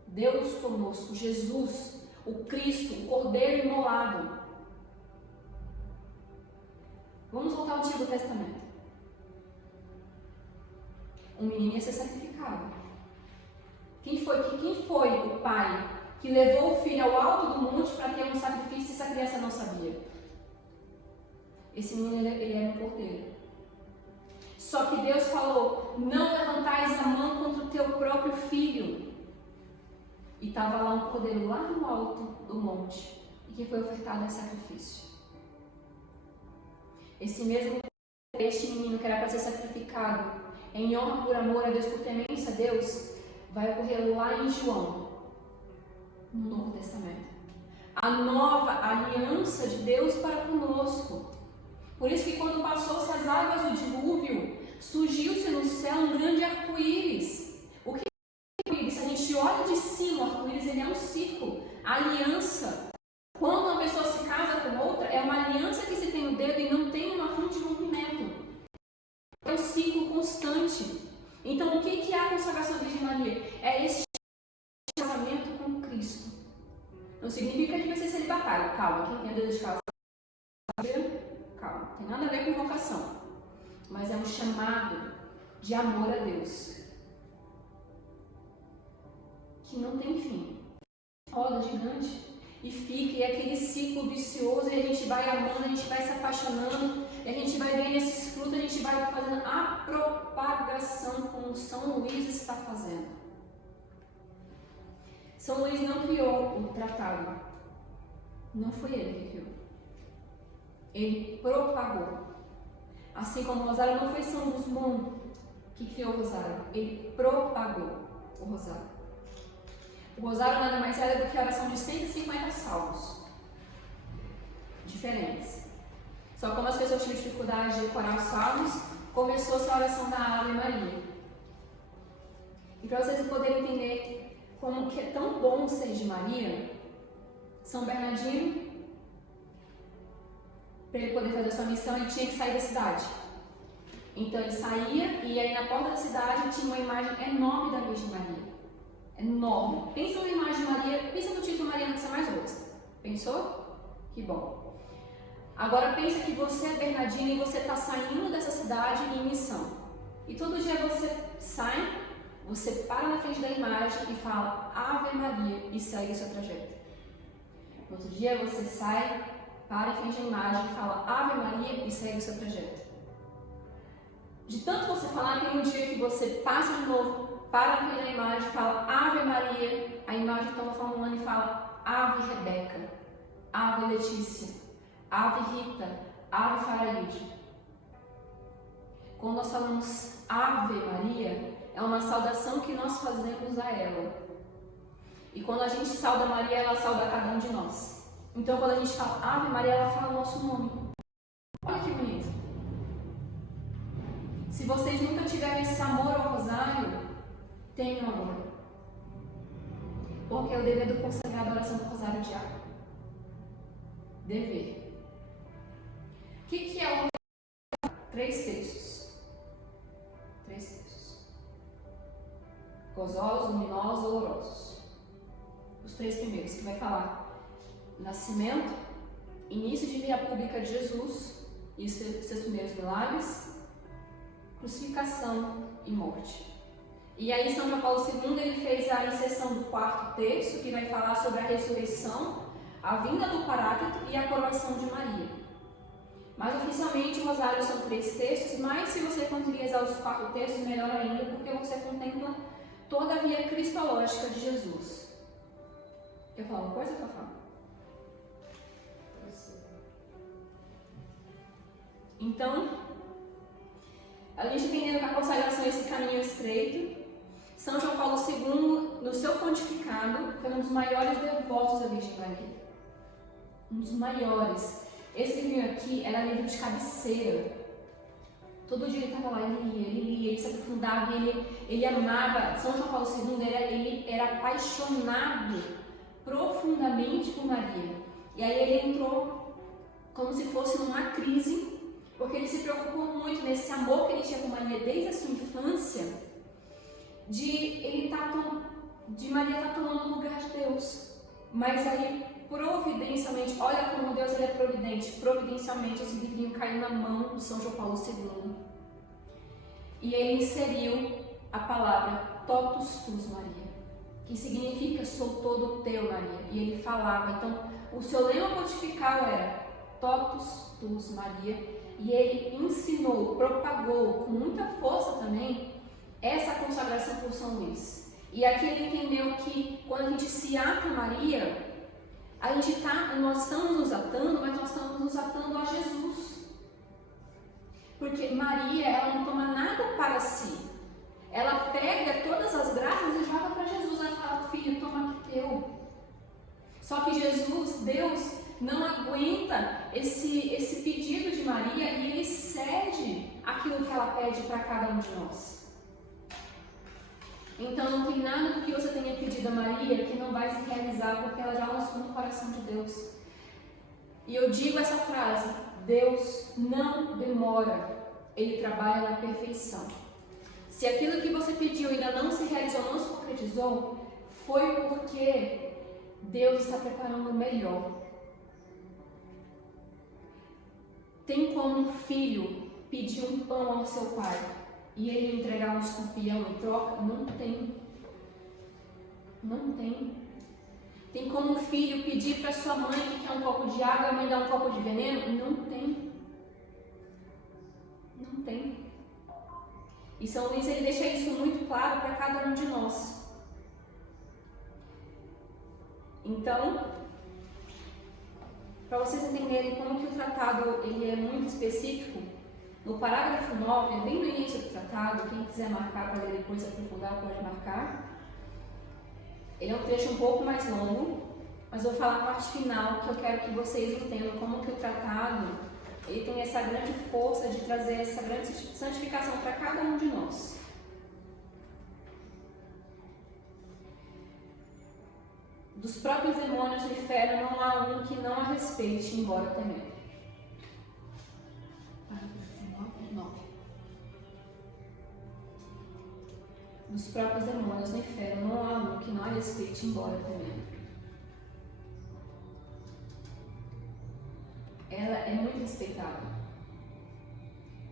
Deus conosco, Jesus, o Cristo, o Cordeiro imolado. Vamos voltar ao Antigo Testamento. Um menino ia ser sacrificado. Quem foi o pai que levou o filho ao alto do monte para ter um sacrifício se essa criança não sabia? Esse menino, ele era um cordeiro. Só que Deus falou, não levantais a mão contra o teu próprio filho. E estava lá um cordeiro lá no alto do monte, e que foi ofertado em sacrifício. Este menino que era para ser sacrificado em honra por amor a Deus, por temência a Deus, vai ocorrer lá em João, no Novo Testamento. A nova aliança de Deus para conosco. Por isso que quando passou-se as águas do dilúvio, surgiu-se no céu um grande arco-íris. O que é arco-íris? Se a gente olha de cima, o arco-íris ele é um círculo. A aliança. Quando uma pessoa se casa com outra, é uma aliança que se tem no dedo e não tem uma fonte de rompimento. É um ciclo constante. Então, o que é a consagração da Virgem Maria? É esse casamento com Cristo. Não significa que vai ser celibatário. Calma, quem tem dedo de casa? Calma, não tem nada a ver com vocação. Mas é um chamado de amor a Deus. que não tem fim. Roda gigante. E fica, e é aquele ciclo vicioso, e a gente vai amando, a gente vai se apaixonando, e a gente vai vendo esses frutos, a gente vai fazendo a propagação como São Luís está fazendo. São Luís não criou o tratado. Não foi ele que criou. Ele propagou. Assim como o Rosário não foi São Gusmão que criou o Rosário. Ele propagou o Rosário. O Rosário nada mais era do que a oração de 150 salmos diferentes. Só como as pessoas tinham dificuldade de decorar os salmos, começou-se a oração da Ave Maria. E para vocês poderem entender como que é tão bom ser de Maria, São Bernardino, para ele poder fazer a sua missão, ele tinha que sair da cidade. Então ele saía e aí na porta da cidade tinha uma imagem enorme da Virgem Maria. Enorme. Pensa numa imagem de Maria, pensa no título Mariana que você mais gosta. Pensou? Que bom. Agora pensa que você é Bernardino e você está saindo dessa cidade em missão. E todo dia você sai, você para na frente da imagem e fala Ave Maria e segue o seu trajeto. No outro dia você sai, para em frente à imagem e fala Ave Maria e segue o seu trajeto. De tanto você falar, tem um dia que você passa de novo, para na frente da imagem e fala Ave Maria, a imagem toma forma humana e fala Ave Rebeca, Ave Letícia, Ave Rita, Ave Faraíde. Quando nós falamos Ave Maria, é uma saudação que nós fazemos a ela. E quando a gente sauda Maria, ela sauda cada um de nós. Então quando a gente fala Ave Maria, ela fala o nosso nome. Olha que bonito. Se vocês nunca tiverem esse amor ao rosário, tenham amor. Porque é o dever do consagrado a oração do rosário diário. Dever. O que é o rosário? 3 textos. 3 textos. Gozosos, luminosos, olorosos. Os 3 primeiros, que vai falar nascimento, início de via pública de Jesus e os seus primeiros milagres, crucificação e morte. E aí São João Paulo II ele fez a inserção do 4º texto, que vai falar sobre a ressurreição, a vinda do Paráclito e a coroação de Maria. Mas oficialmente o rosário são 3 textos, mas se você conseguir rezar os 4 textos, melhor ainda, porque você contempla toda a via cristológica de Jesus. Quer falar uma coisa, Fafá? Então, a gente entendendo que a consagração é esse caminho estreito, São João Paulo II, no seu pontificado, foi um dos maiores devotos da Virgem Maria. Um dos maiores. Esse livro aqui era livro de cabeceira. Todo dia ele estava lá, ele lia, ele se aprofundava, ele amava. São João Paulo II, ele era apaixonado profundamente por Maria. E aí ele entrou como se fosse numa crise, porque ele se preocupou muito nesse amor que ele tinha com Maria desde a sua infância, de Maria estar tomando o lugar de Deus. Mas aí, providencialmente, olha como Deus ele é providente, providencialmente esse livrinho caiu na mão de São João Paulo II. E ele inseriu a palavra totus tus Maria, que significa sou todo teu, Maria. E ele falava, então, o seu lema pontifical era totus tus Maria. E ele ensinou, propagou com muita força também essa consagração por São Luís. E aqui ele entendeu que quando a gente se ata a Maria, nós estamos nos atando, mas nós estamos nos atando a Jesus. Porque Maria, ela não toma nada para si. Ela pega todas as graças e joga para Jesus. Ela fala, filho, toma aqui teu. Só que Jesus, Deus, não aguenta esse pedido de Maria e ele cede aquilo que ela pede para cada um de nós. Então não tem nada do que você tenha pedido a Maria que não vai se realizar, porque ela já lançou no coração de Deus. E eu digo essa frase, Deus não demora, Ele trabalha na perfeição. Se aquilo que você pediu ainda não se realizou, não se concretizou, foi porque Deus está preparando o melhor. Tem como um filho pedir um pão ao seu pai e ele entregar um escorpião em troca? Não tem. Não tem. Tem como um filho pedir para sua mãe que quer um copo de água e a mãe dá um copo de veneno? Não tem. Não tem. E São Luís ele deixa isso muito claro para cada um de nós. Então, para vocês entenderem como que o tratado ele é muito específico, no parágrafo 9, é bem no início do tratado, quem quiser marcar para ler depois aprofundar pode marcar. Ele é um trecho um pouco mais longo, mas eu vou falar a parte final que eu quero que vocês entendam como que o tratado ele tem essa grande força de trazer essa grande santificação para cada um de nós. Dos próprios demônios do inferno não há um que não a respeite, embora temendo. Dos próprios demônios do inferno não há um que não a respeite, embora temendo. Ela é muito respeitada.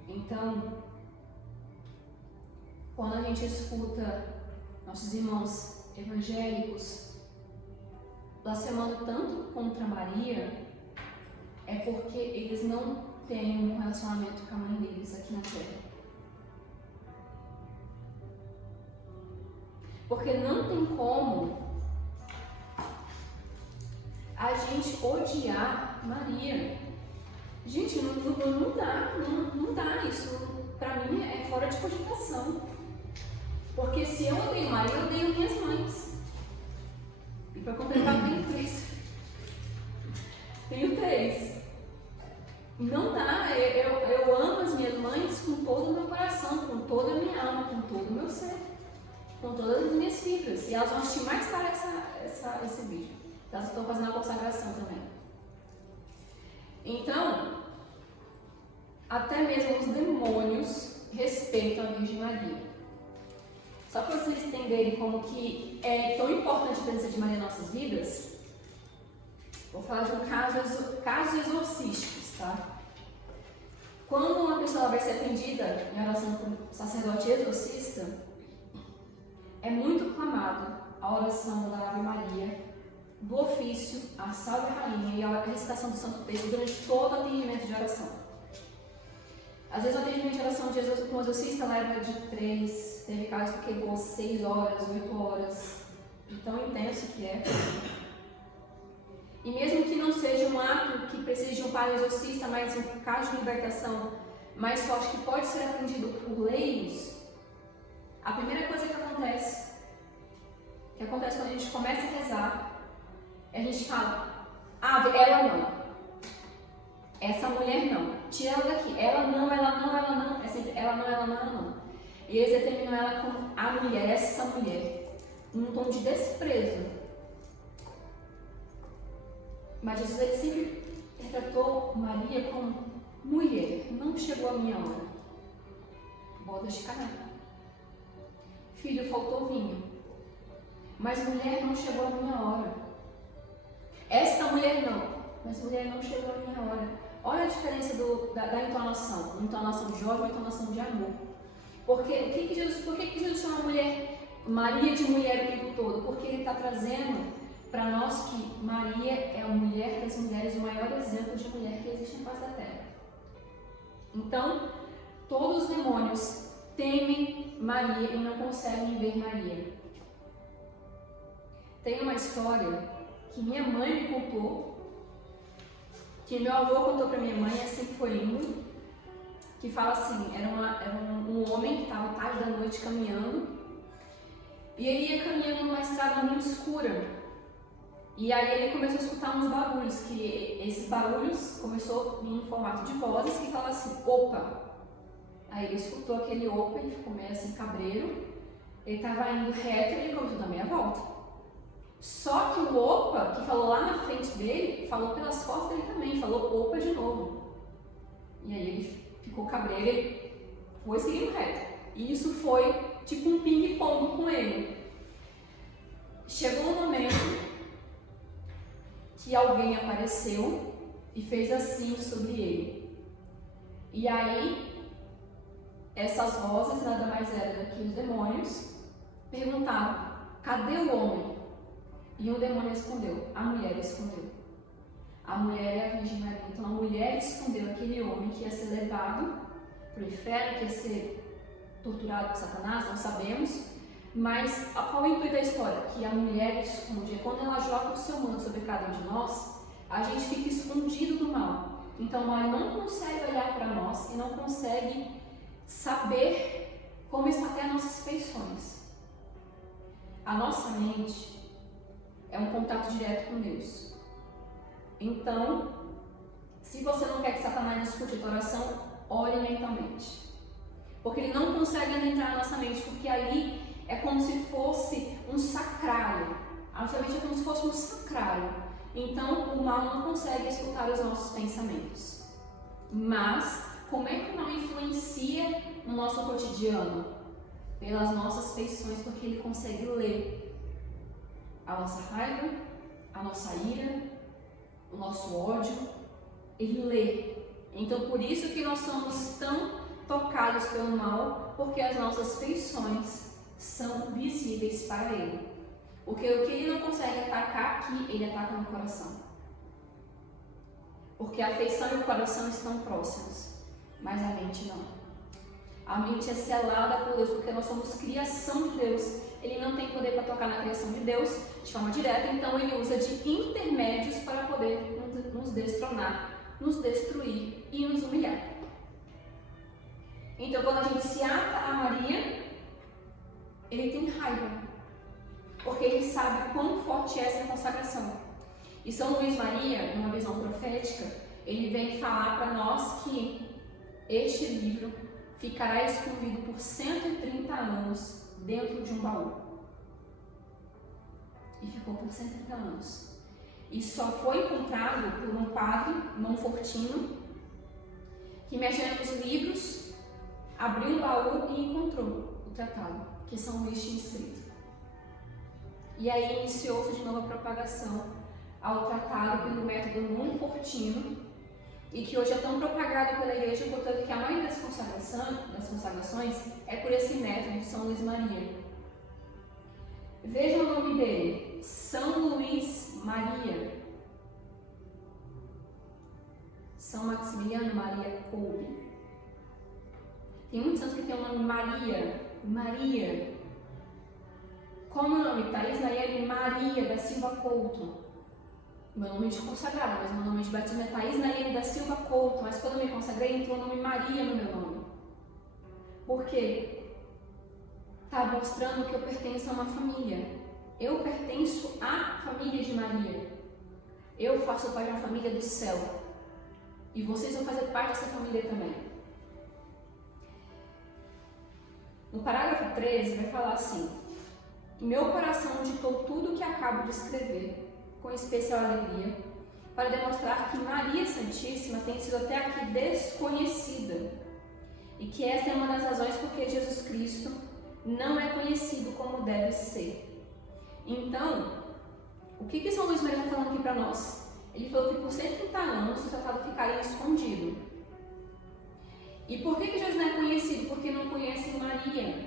Então, quando a gente escuta nossos irmãos evangélicos blasfemando tanto contra Maria, é porque eles não têm um relacionamento com a mãe deles aqui na Terra. Porque não tem como a gente odiar Maria. Gente, não dá. Isso pra mim é fora de cogitação. Porque se eu odeio Maria, eu odeio minhas mães. E para completar, eu tenho 3. Tenho 3. Não dá. Eu amo as minhas mães com todo o meu coração, com toda a minha alma, com todo o meu ser, com todas as minhas fibras. E elas vão assistir mais tarde esse vídeo. Elas estão fazendo a consagração também. Então, até mesmo os demônios respeitam a Virgem Maria. Só para vocês entenderem como que é tão importante a presença de Maria em nossas vidas, vou falar de casos exorcísticos, tá? Quando uma pessoa vai ser atendida em oração por um sacerdote exorcista, é muito clamado a oração da Ave Maria, do ofício, a Salve Rainha e a recitação do Santo Texto durante todo o atendimento de oração. Às vezes o atendimento de oração de Jesus com o exorcista leva de 3, teve casos que levou 6 horas, 8 horas, de tão intenso que é. E mesmo que não seja um ato que precise de um padre exorcista, mas um caso de libertação mais forte que pode ser atendido por leigos, a primeira coisa que acontece quando a gente começa a rezar, a gente fala, ela não. Essa mulher não. Tira ela daqui. Ela não. É sempre ela não. E eles determinam ela como a mulher, essa mulher. Num tom de desprezo. Mas Jesus ele sempre retratou Maria como mulher. Não chegou a minha hora. Bodas de Caná. Filho, faltou vinho. Mas mulher, não chegou a minha hora. Essa mulher não. Mas mulher, não chegou a minha hora. Olha a diferença da entonação. Entonação de ódio e entonação de amor. Por que Jesus chama a mulher Maria de mulher o tempo todo? Porque ele está trazendo para nós que Maria é a mulher das mulheres, o maior exemplo de mulher que existe na face da terra. Então, todos os demônios temem Maria e não conseguem ver Maria. Tem uma história que minha mãe me contou, que meu avô contou para minha mãe, assim que foi indo, que fala assim, era um homem que estava tarde da noite caminhando, e ele ia caminhando numa estrada muito escura, e aí ele começou a escutar uns barulhos, que esses barulhos começou em formato de vozes, que fala assim, opa! Aí ele escutou aquele opa, ele ficou meio assim cabreiro, ele estava indo reto e ele começou a dar meia volta. Só que o opa, que falou lá na frente dele, falou pelas costas dele também, falou opa de novo. E aí ele ficou cabreiro, ele foi seguindo reto. E isso foi tipo um ping-pong com ele. Chegou um momento que alguém apareceu e fez assim sobre ele. E aí, essas vozes nada mais eram do que os demônios perguntavam, cadê o homem? E o demônio escondeu, a mulher escondeu. A mulher é a Virgem Maria. Então a mulher escondeu aquele homem que ia ser levado para o inferno, que ia ser torturado por Satanás, não sabemos. Mas qual é o intuito da história? Que a mulher esconde. Quando ela joga o seu manto sobre cada um de nós, a gente fica escondido do mal. Então o mal não consegue olhar para nós e não consegue saber como está até as nossas feições. A nossa mente é um contato direto com Deus. Então, se você não quer que Satanás escute a tua oração, ore mentalmente. Porque ele não consegue entrar na nossa mente, porque ali é como se fosse um sacrário. A nossa mente é como se fosse um sacrário. Então, o mal não consegue escutar os nossos pensamentos. Mas, como é que o mal influencia no nosso cotidiano? Pelas nossas feições, porque ele consegue ler a nossa raiva, a nossa ira, o nosso ódio, ele lê. Então, por isso que nós somos tão tocados pelo mal, porque as nossas feições são visíveis para ele. Porque o que ele não consegue atacar aqui, ele ataca no coração. Porque a feição e o coração estão próximos, mas a mente não. A mente é selada por Deus, porque nós somos criação de Deus. Ele não tem poder para tocar na criação de Deus de forma direta, então ele usa de intermédios para poder nos destronar, nos destruir e nos humilhar. Então, quando a gente se ata a Maria, ele tem raiva, porque ele sabe quão forte é essa consagração. E São Luís Maria, numa visão profética, ele vem falar para nós que este livro ficará escondido por 130 anos dentro de um baú. E ficou por 130 anos. E só foi encontrado por um padre, Monfortino, que mexendo nos livros, abriu o baú e encontrou o tratado que São Luís tinha escrito. E aí iniciou-se de novo a propagação ao tratado pelo método Monfortino, e que hoje é tão propagado pela igreja, portanto que a maioria das consagrações é por esse método de São Luís Maria. Veja o nome dele, São Luís Maria. São Maximiliano Maria Kolbe. Tem muitos santos que tem o nome Maria. Como o nome? Thaís Nayeli Maria da Silva Couto. Meu nome de consagrada, mas meu nome de batismo é Thaís Nayeli da Silva Couto. Mas quando eu me consagrei, entrou o nome Maria no meu nome. Por quê? Está mostrando que eu pertenço a uma família. Eu pertenço à família de Maria. Eu faço parte de uma família do céu. E vocês vão fazer parte dessa família também. No parágrafo 13 vai falar assim: meu coração ditou tudo o que acabo de escrever, com especial alegria, para demonstrar que Maria Santíssima tem sido até aqui desconhecida, e que esta é uma das razões porque Jesus Cristo não é conhecido como deve ser. Então, o que São Luís Maria está falando aqui para nós? Ele falou que por 130 anos o tratado ficaria escondido. E por que Jesus não é conhecido? Porque não conhecem Maria.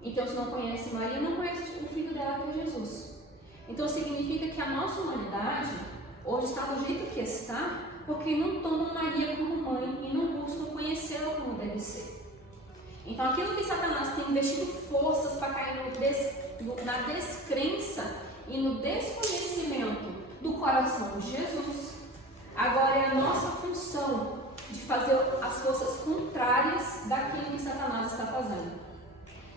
Então, se não conhece Maria, não conhece o filho dela, que é Jesus. Então, significa que a nossa humanidade hoje está do jeito que está, porque não tomam Maria como mãe e não buscam conhecê-la como deve ser. Então, aquilo que Satanás tem investido forças para cair na descrença e no desconhecimento do coração de Jesus, agora é a nossa função de fazer as forças contrárias daquilo que Satanás está fazendo.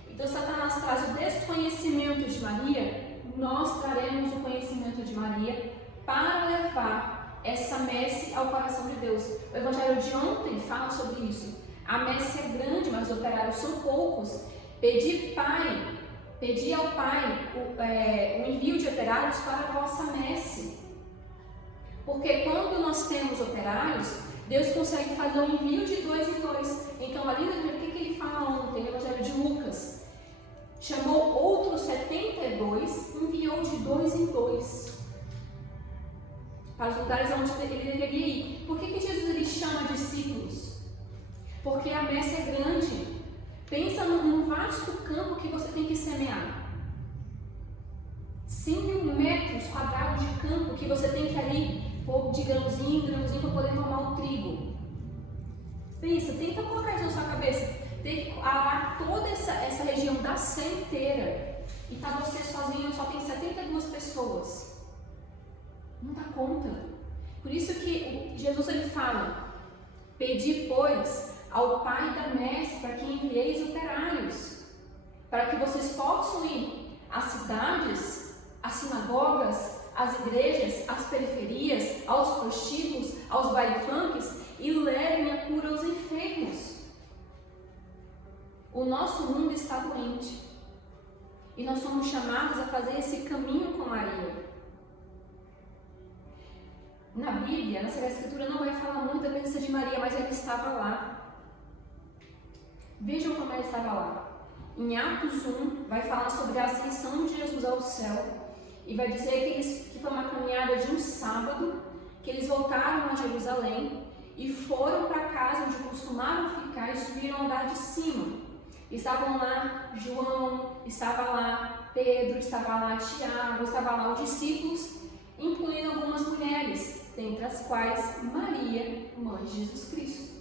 Então, Satanás traz o desconhecimento de Maria, nós traremos o conhecimento de Maria para levar essa messe ao coração de Deus. O Evangelho de ontem fala sobre isso. A messe é grande, mas os operários são poucos. Pedi ao Pai o envio de operários para a vossa messe. Porque quando nós temos operários, Deus consegue fazer um envio de 2 em 2. Então, ali no que ele fala ontem, no Evangelho de Lucas, chamou outros 72, enviou de 2 em 2 para os lugares onde ele deveria ir. Por que Jesus ele chama discípulos? Porque a messe é grande. Pensa num vasto campo que você tem que semear. 100.000 metros quadrados de campo que você tem que ali pôr de grãozinho em grãozinho para poder tomar o trigo. Pensa, tenta colocar isso na sua cabeça. Tem que arar toda essa região da Sé inteira. E tá você sozinho, só tem 72 pessoas. Não dá conta. Por isso que Jesus ele fala: pedi, pois, ao Pai da Mestre para que envieis operários, para que vocês possam ir às cidades, às sinagogas, às igrejas, às periferias, aos prostíbulos, aos baile-funks e levem a cura aos enfermos. O nosso mundo está doente e nós somos chamados a fazer esse caminho com Maria. Na Bíblia, na Sagrada Escritura, não vai falar muito da presença de Maria, mas ela estava lá. Vejam como ela estava lá. Em Atos 1, vai falar sobre a ascensão de Jesus ao céu e vai dizer que foi uma caminhada de um sábado, que eles voltaram a Jerusalém e foram para a casa onde costumavam ficar e subiram ao andar de cima. Estavam lá João, estava lá Pedro, estava lá Tiago, estava lá os discípulos, incluindo algumas mulheres, dentre as quais Maria, mãe de Jesus Cristo.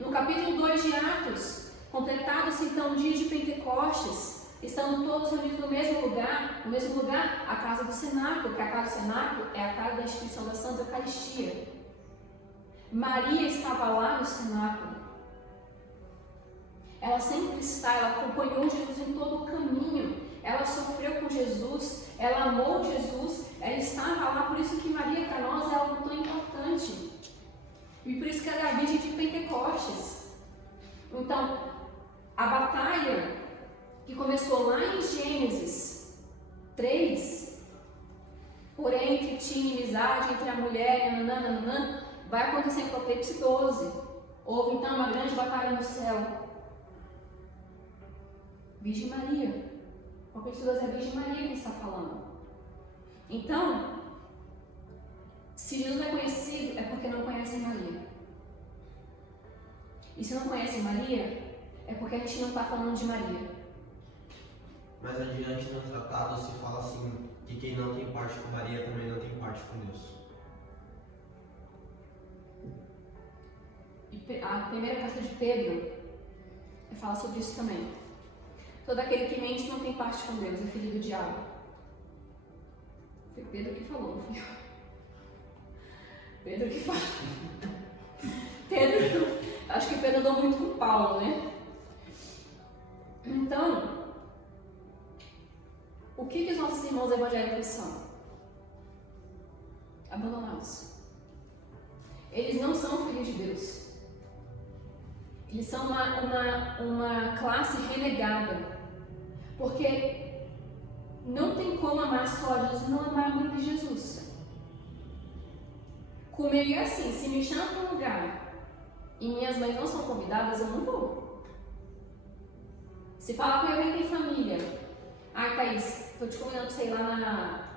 No capítulo 2 de Atos, completado-se então o dia de Pentecostes, estando todos reunidos no mesmo lugar, a casa do cenáculo, que a casa do cenáculo é a casa da instituição da Santa Eucaristia. Maria estava lá no cenáculo. Ela sempre está, ela acompanhou Jesus em todo o caminho, ela sofreu com Jesus, ela amou Jesus, ela estava lá, por isso que Maria para nós é algo tão importante. E por isso que ela é a virgem de Pentecostes. Então, a batalha que começou lá em Gênesis 3, porém entre ti inimizade entre a mulher e nananana, vai acontecer em Apocalipse 12. Houve então uma grande batalha no céu. Virgem Maria. Apocalipse 12 é a Virgem Maria que está falando. Então, se Jesus não é conhecido, é porque não conhecem Maria. E se não conhecem Maria, é porque a gente não está falando de Maria. Mais adiante no tratado se fala assim, que quem não tem parte com Maria também não tem parte com Deus. E a primeira carta de Pedro fala sobre isso também. Todo aquele que mente não tem parte com Deus, é filho do diabo. Foi Pedro que falou, não fui eu. Pedro que fala. Pedro, acho que Pedro andou muito com Paulo, né? Então, o que os nossos irmãos evangélicos são? Abandonados. Eles não são filhos de Deus. Eles são uma classe renegada. Porque não tem como amar só Jesus e não amar a grupo de Jesus. Comigo é assim, se me chamam para um lugar e minhas mães não são convidadas, eu não vou. Se fala com alguém que tem família, ai Thaís, tô te convidando para você ir lá na...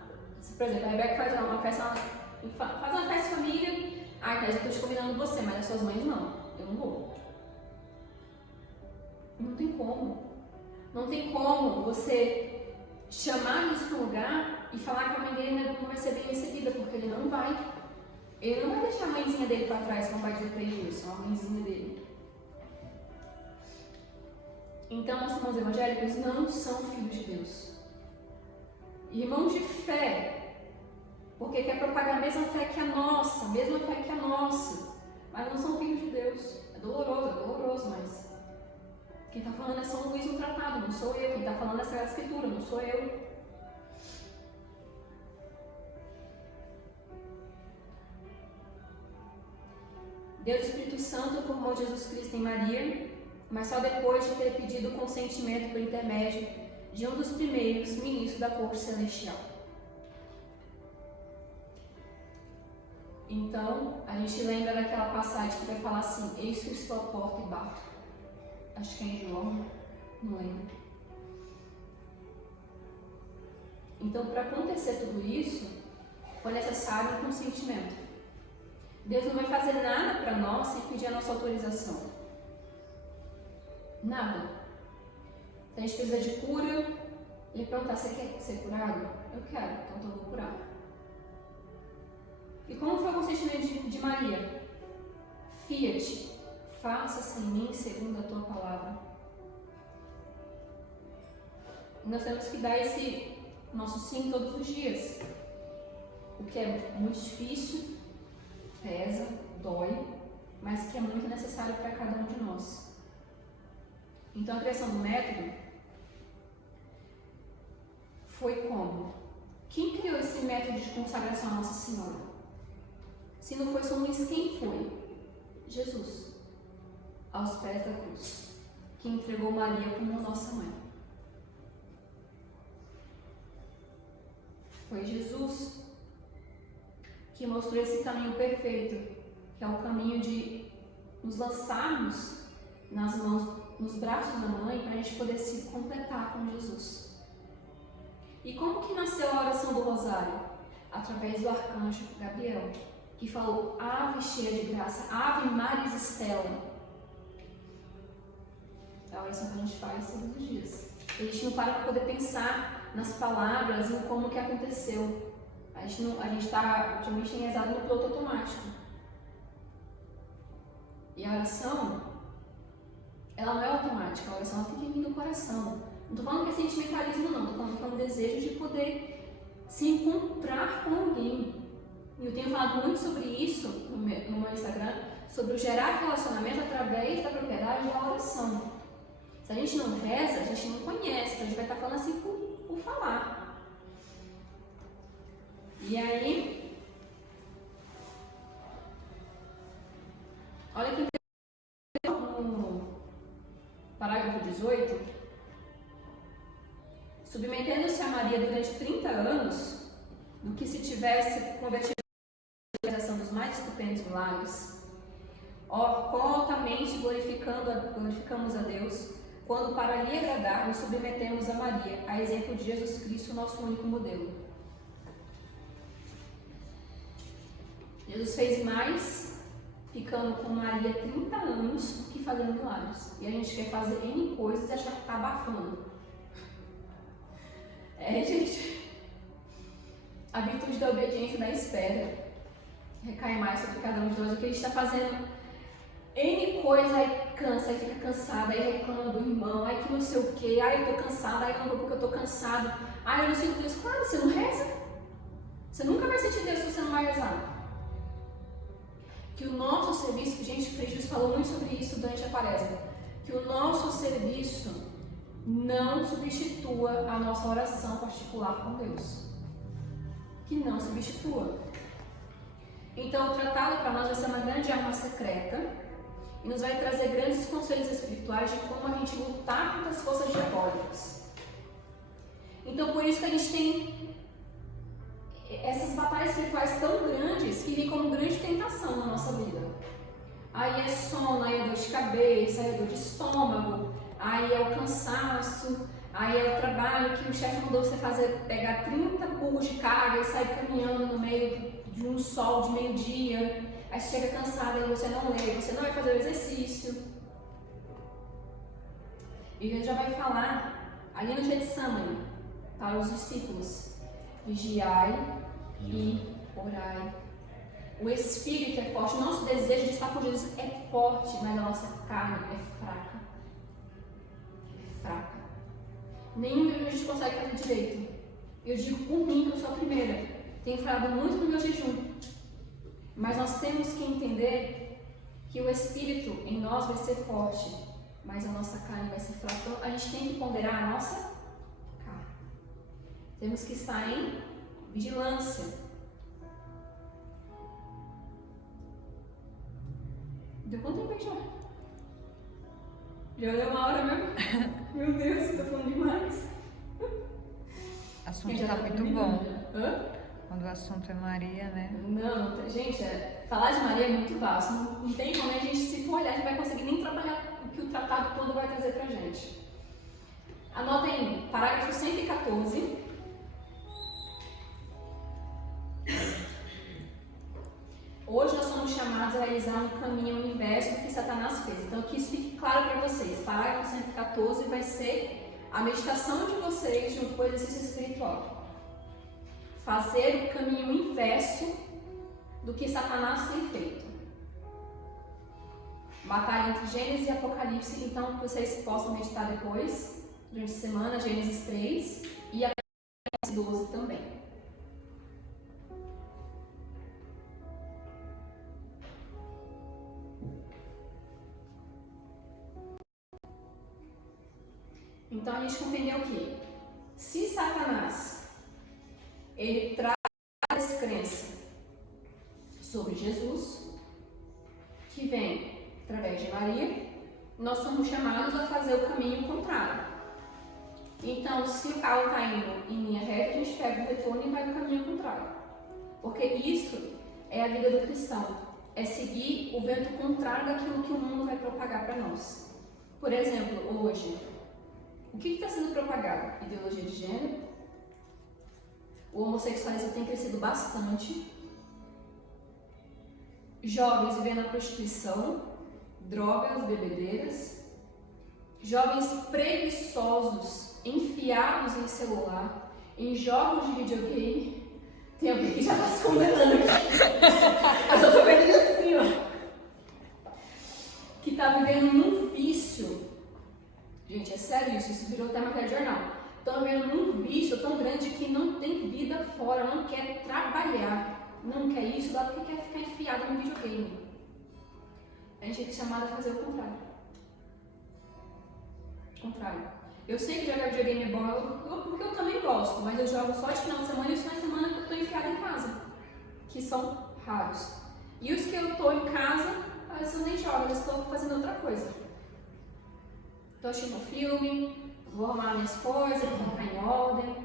Por exemplo, a Rebeca faz uma festa de família, ai Thaís, eu tô te convidando você, mas as suas mães não, eu não vou. Não tem como. Não tem como você chamar isso para um lugar e falar que a mãe dele não vai ser bem recebida, porque ele não vai. Ele não vai deixar a mãezinha dele para trás, não vai dizer para ele isso, a mãezinha dele. Então, nossos irmãos evangélicos não são filhos de Deus. Irmãos de fé, porque quer propagar a mesma fé que a nossa, mas não são filhos de Deus. É doloroso, mas... Quem está falando é São Luís no tratado, não sou eu. Quem está falando é a Sagrada Escritura, não sou eu. Deus Espírito Santo formou Jesus Cristo em Maria, mas só depois de ter pedido o consentimento por intermédio de um dos primeiros ministros da corte celestial. Então, a gente lembra daquela passagem que vai falar assim: eis que estou à porta e bato. Acho que é em João, não lembro. Então, para acontecer tudo isso, foi necessário um consentimento. Deus não vai fazer nada para nós sem pedir a nossa autorização. Nada. Se a gente precisa de cura, Ele perguntar, você quer ser curado? Eu quero, então eu vou curar. E como foi o consentimento de Maria? Fiat, faça-se em mim segundo a tua palavra. Nós temos que dar esse nosso sim todos os dias. O que é muito difícil, pesa, dói, mas que é muito necessário para cada um de nós. Então a criação do método foi como? Quem criou esse método de consagração à Nossa Senhora? Se não foi São Luís, quem foi? Jesus, aos pés da cruz, que entregou Maria como nossa mãe. Foi Jesus que mostrou esse caminho perfeito, que é o caminho de nos lançarmos nas mãos, nos braços da mãe, para a gente poder se completar com Jesus. E como que nasceu a oração do Rosário? Através do arcanjo Gabriel, que falou, ave cheia de graça, ave Maris Stella. É a oração que a gente faz todos os dias. A gente não para para poder pensar nas palavras e como que aconteceu. A gente está ultimamente rezado no piloto automático. E a oração, ela não é automática, a oração ela tem que vir do coração. Não estou falando que é sentimentalismo não, estou falando que é um desejo de poder se encontrar com alguém. E eu tenho falado muito sobre isso no meu Instagram, sobre o gerar relacionamento através da propriedade da oração. Se a gente não reza, a gente não conhece, então a gente vai estar falando assim por falar. E aí, olha que interessante, no parágrafo 18, submetendo-se a Maria durante 30 anos, do que se tivesse convertido à realização dos mais estupendos milagres, quão altamente glorificamos a Deus, quando para lhe agradar nos submetemos a Maria, a exemplo de Jesus Cristo, nosso único modelo. Jesus fez mais ficando com Maria 30 anos do que fazendo milagres. E a gente quer fazer N coisas e achar que está abafando. Gente, a virtude da obediência e da espera recai mais sobre cada um de nós, porque a gente está fazendo N coisa, aí cansa, aí fica cansada, aí reclama do irmão, aí que não sei o que, aí eu tô cansada, aí eu não vou porque eu tô cansado, aí eu não sinto Deus. Claro, você não reza. Você nunca vai sentir Deus se você não vai rezar. Que o nosso serviço, gente, o Frei Jesus falou muito sobre isso durante a quaresma, que o nosso serviço não substitua a nossa oração particular com Deus. Que não substitua. Então, o tratado para nós vai ser uma grande arma secreta e nos vai trazer grandes conselhos espirituais de como a gente lutar contra as forças diabólicas. Então, por isso que a gente tem essas batalhas espirituais tão grandes que vêm como grande tentação na nossa vida. Aí é sono, aí é dor de cabeça, aí é dor de estômago, aí é o cansaço, aí é o trabalho que o chefe mandou você fazer, pegar 30 burros de carga e sair caminhando no meio de um sol de meio-dia, aí você chega cansado e você não lê, você não vai fazer o exercício. E ele já vai falar ali no Getsemane para os discípulos: vigiai e orai. O espírito é forte, o nosso desejo de estar com Jesus é forte, mas a nossa carne é fraca. É fraca. Nenhum de nós a gente consegue fazer direito. Eu digo por mim, que eu sou a primeira. Tenho falado muito no meu jejum. Mas nós temos que entender que o espírito em nós vai ser forte, mas a nossa carne vai ser fraca. Então a gente tem que ponderar a nossa carne. Temos que estar em vigilância. Deu quanto tempo já? Já deu uma hora mesmo? Meu Deus, eu tô falando demais. O assunto está muito bom. Hã? Quando o assunto é Maria, né? Não, gente, falar de Maria é muito vasto. Não tem como a gente, se for olhar, a gente vai conseguir nem trabalhar o que o tratado todo vai trazer pra gente. Anotem parágrafo 114. Hoje nós somos chamados a realizar um caminho inverso do que Satanás fez. Então que isso fique claro para vocês. Parágrafo 114 vai ser a meditação de vocês junto tipo exercício espiritual. Fazer o caminho inverso do que Satanás tem feito. Batalha entre Gênesis e Apocalipse, então que vocês possam meditar depois, durante a semana, Gênesis 3 e Apocalipse 12 também. Então a gente compreendeu que se Satanás ele traz descrença sobre Jesus, que vem através de Maria, nós somos chamados a fazer o caminho contrário. Então, se o carro está indo em linha reta, a gente pega o retorno e vai no caminho contrário. Porque isso é a vida do cristão, é seguir o vento contrário daquilo que o mundo vai propagar para nós. Por exemplo, hoje, o que está sendo propagado? Ideologia de gênero. O homossexualismo tem crescido bastante. Jovens vivendo a prostituição, drogas, bebedeiras. Jovens preguiçosos, enfiados em celular, em jogos de videogame. Tem alguém que já está se condenando aqui. Eu tô vendo assim, ó. Que está vivendo num vício. Gente, é sério isso virou até matéria de jornal. Estão vivendo num vício tão grande que não tem vida fora, não quer trabalhar, não quer isso, dá porque quer ficar enfiado no videogame. A gente é chamado a fazer o contrário. Eu sei que jogar videogame é bom, porque eu também gosto, mas eu jogo só de final de semana e os finais de semana que eu estou enfiada em casa, que são raros. E os que eu estou em casa, às vezes eu nem jogo, eu estou fazendo outra coisa. Estou assistindo um filme, vou arrumar minhas coisas, vou colocar em ordem.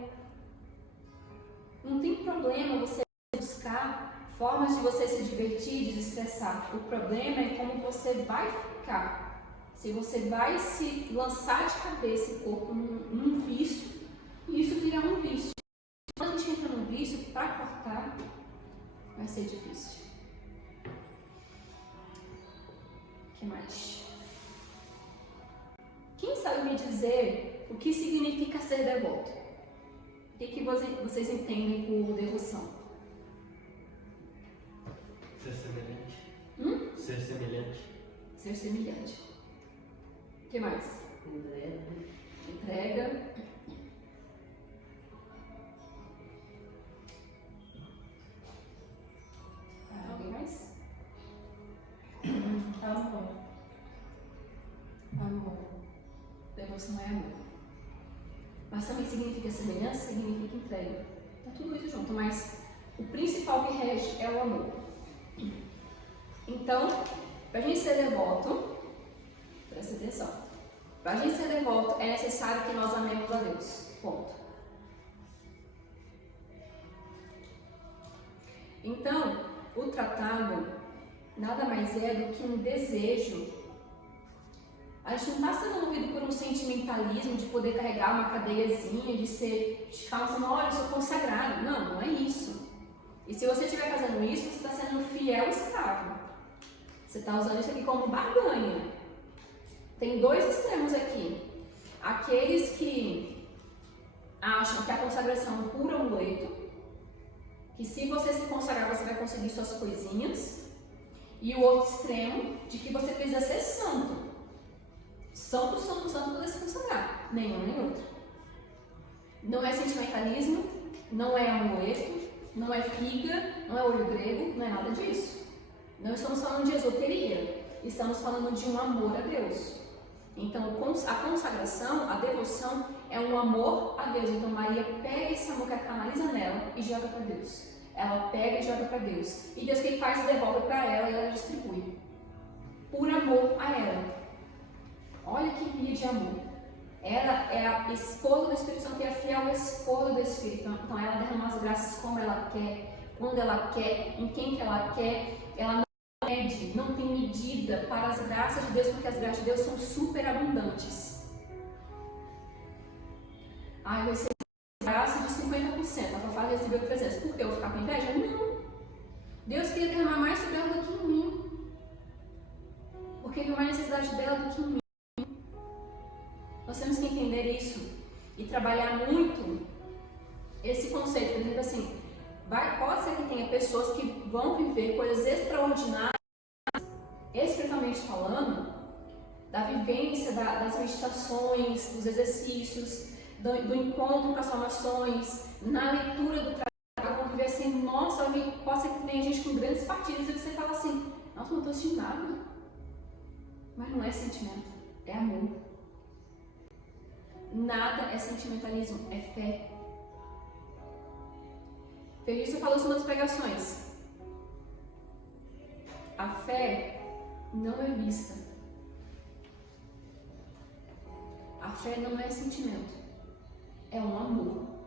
Não tem problema você buscar formas de você se divertir, desestressar. O problema é como você vai ficar. Se você vai se lançar de cabeça e corpo num vício, e isso virar um vício. Quando a gente entra num vício, para cortar, vai ser difícil. O que mais? Quem sabe me dizer o que significa ser devoto? O que vocês entendem por devoção? Ser semelhante. Ser semelhante. Ser semelhante. O que mais? Entrega. Alguém mais? Amor. Devoção é amor. Mas também significa semelhança, significa entrega. Tá tudo isso junto, mas o principal que rege é o amor. Então, para a gente ser devoto, presta atenção. Para a gente ser devoto, é necessário que nós amemos a Deus. Ponto. Então, o tratado nada mais é do que um desejo. A gente não está sendo movido por um sentimentalismo de poder carregar uma cadeiazinha, de falar assim, olha, eu sou consagrado. Não, não é isso. E se você estiver fazendo isso, você está sendo fiel escravo. Você está usando isso aqui como barganha. Tem dois extremos aqui. Aqueles que acham que a consagração é um puro amuleto, que se você se consagrar, você vai conseguir suas coisinhas. E o outro extremo, de que você precisa ser santo. Santo para poder se consagrar. Nenhum nem outro. Não é sentimentalismo, não é amuleto, não é figa, não é olho grego, não é nada disso. Não estamos falando de esoteria, estamos falando de um amor a Deus. Então, a consagração, a devoção, é um amor a Deus. Então, Maria pega esse amor que ela canaliza nela e joga para Deus. Ela pega e joga para Deus. E Deus que faz devolve para ela e ela distribui. Por amor a ela. Olha que via de amor. Ela é a esposa do Espírito Santo e é fiel à esposa do Espírito. Então, ela derrama as graças como ela quer, quando ela quer, em quem que ela quer. Ela não mede, não tem medida para as graças de Deus, porque as graças de Deus são super abundantes. Eu recebi graça de 50%, a Fafá recebeu 300%. Por que eu vou ficar com inveja? Não. Deus queria derramar mais sobre ela do que em mim. Porque ele viu mais necessidade dela do que em mim. Nós temos que entender isso. E trabalhar muito esse conceito, por exemplo, assim, pode ser que tenha pessoas que vão viver coisas extraordinárias, espiritualmente falando, da vivência, das meditações, dos exercícios, do encontro com as formações, na leitura do trabalho, vão viver assim, nossa, pode ser que tenha gente com grandes partilhas e você fala assim, nossa, não estou sentindo nada. Mas não é sentimento, é amor. Nada é sentimentalismo, é fé. Felício falou sobre as pregações. A fé não é vista. A fé não é sentimento, é um amor.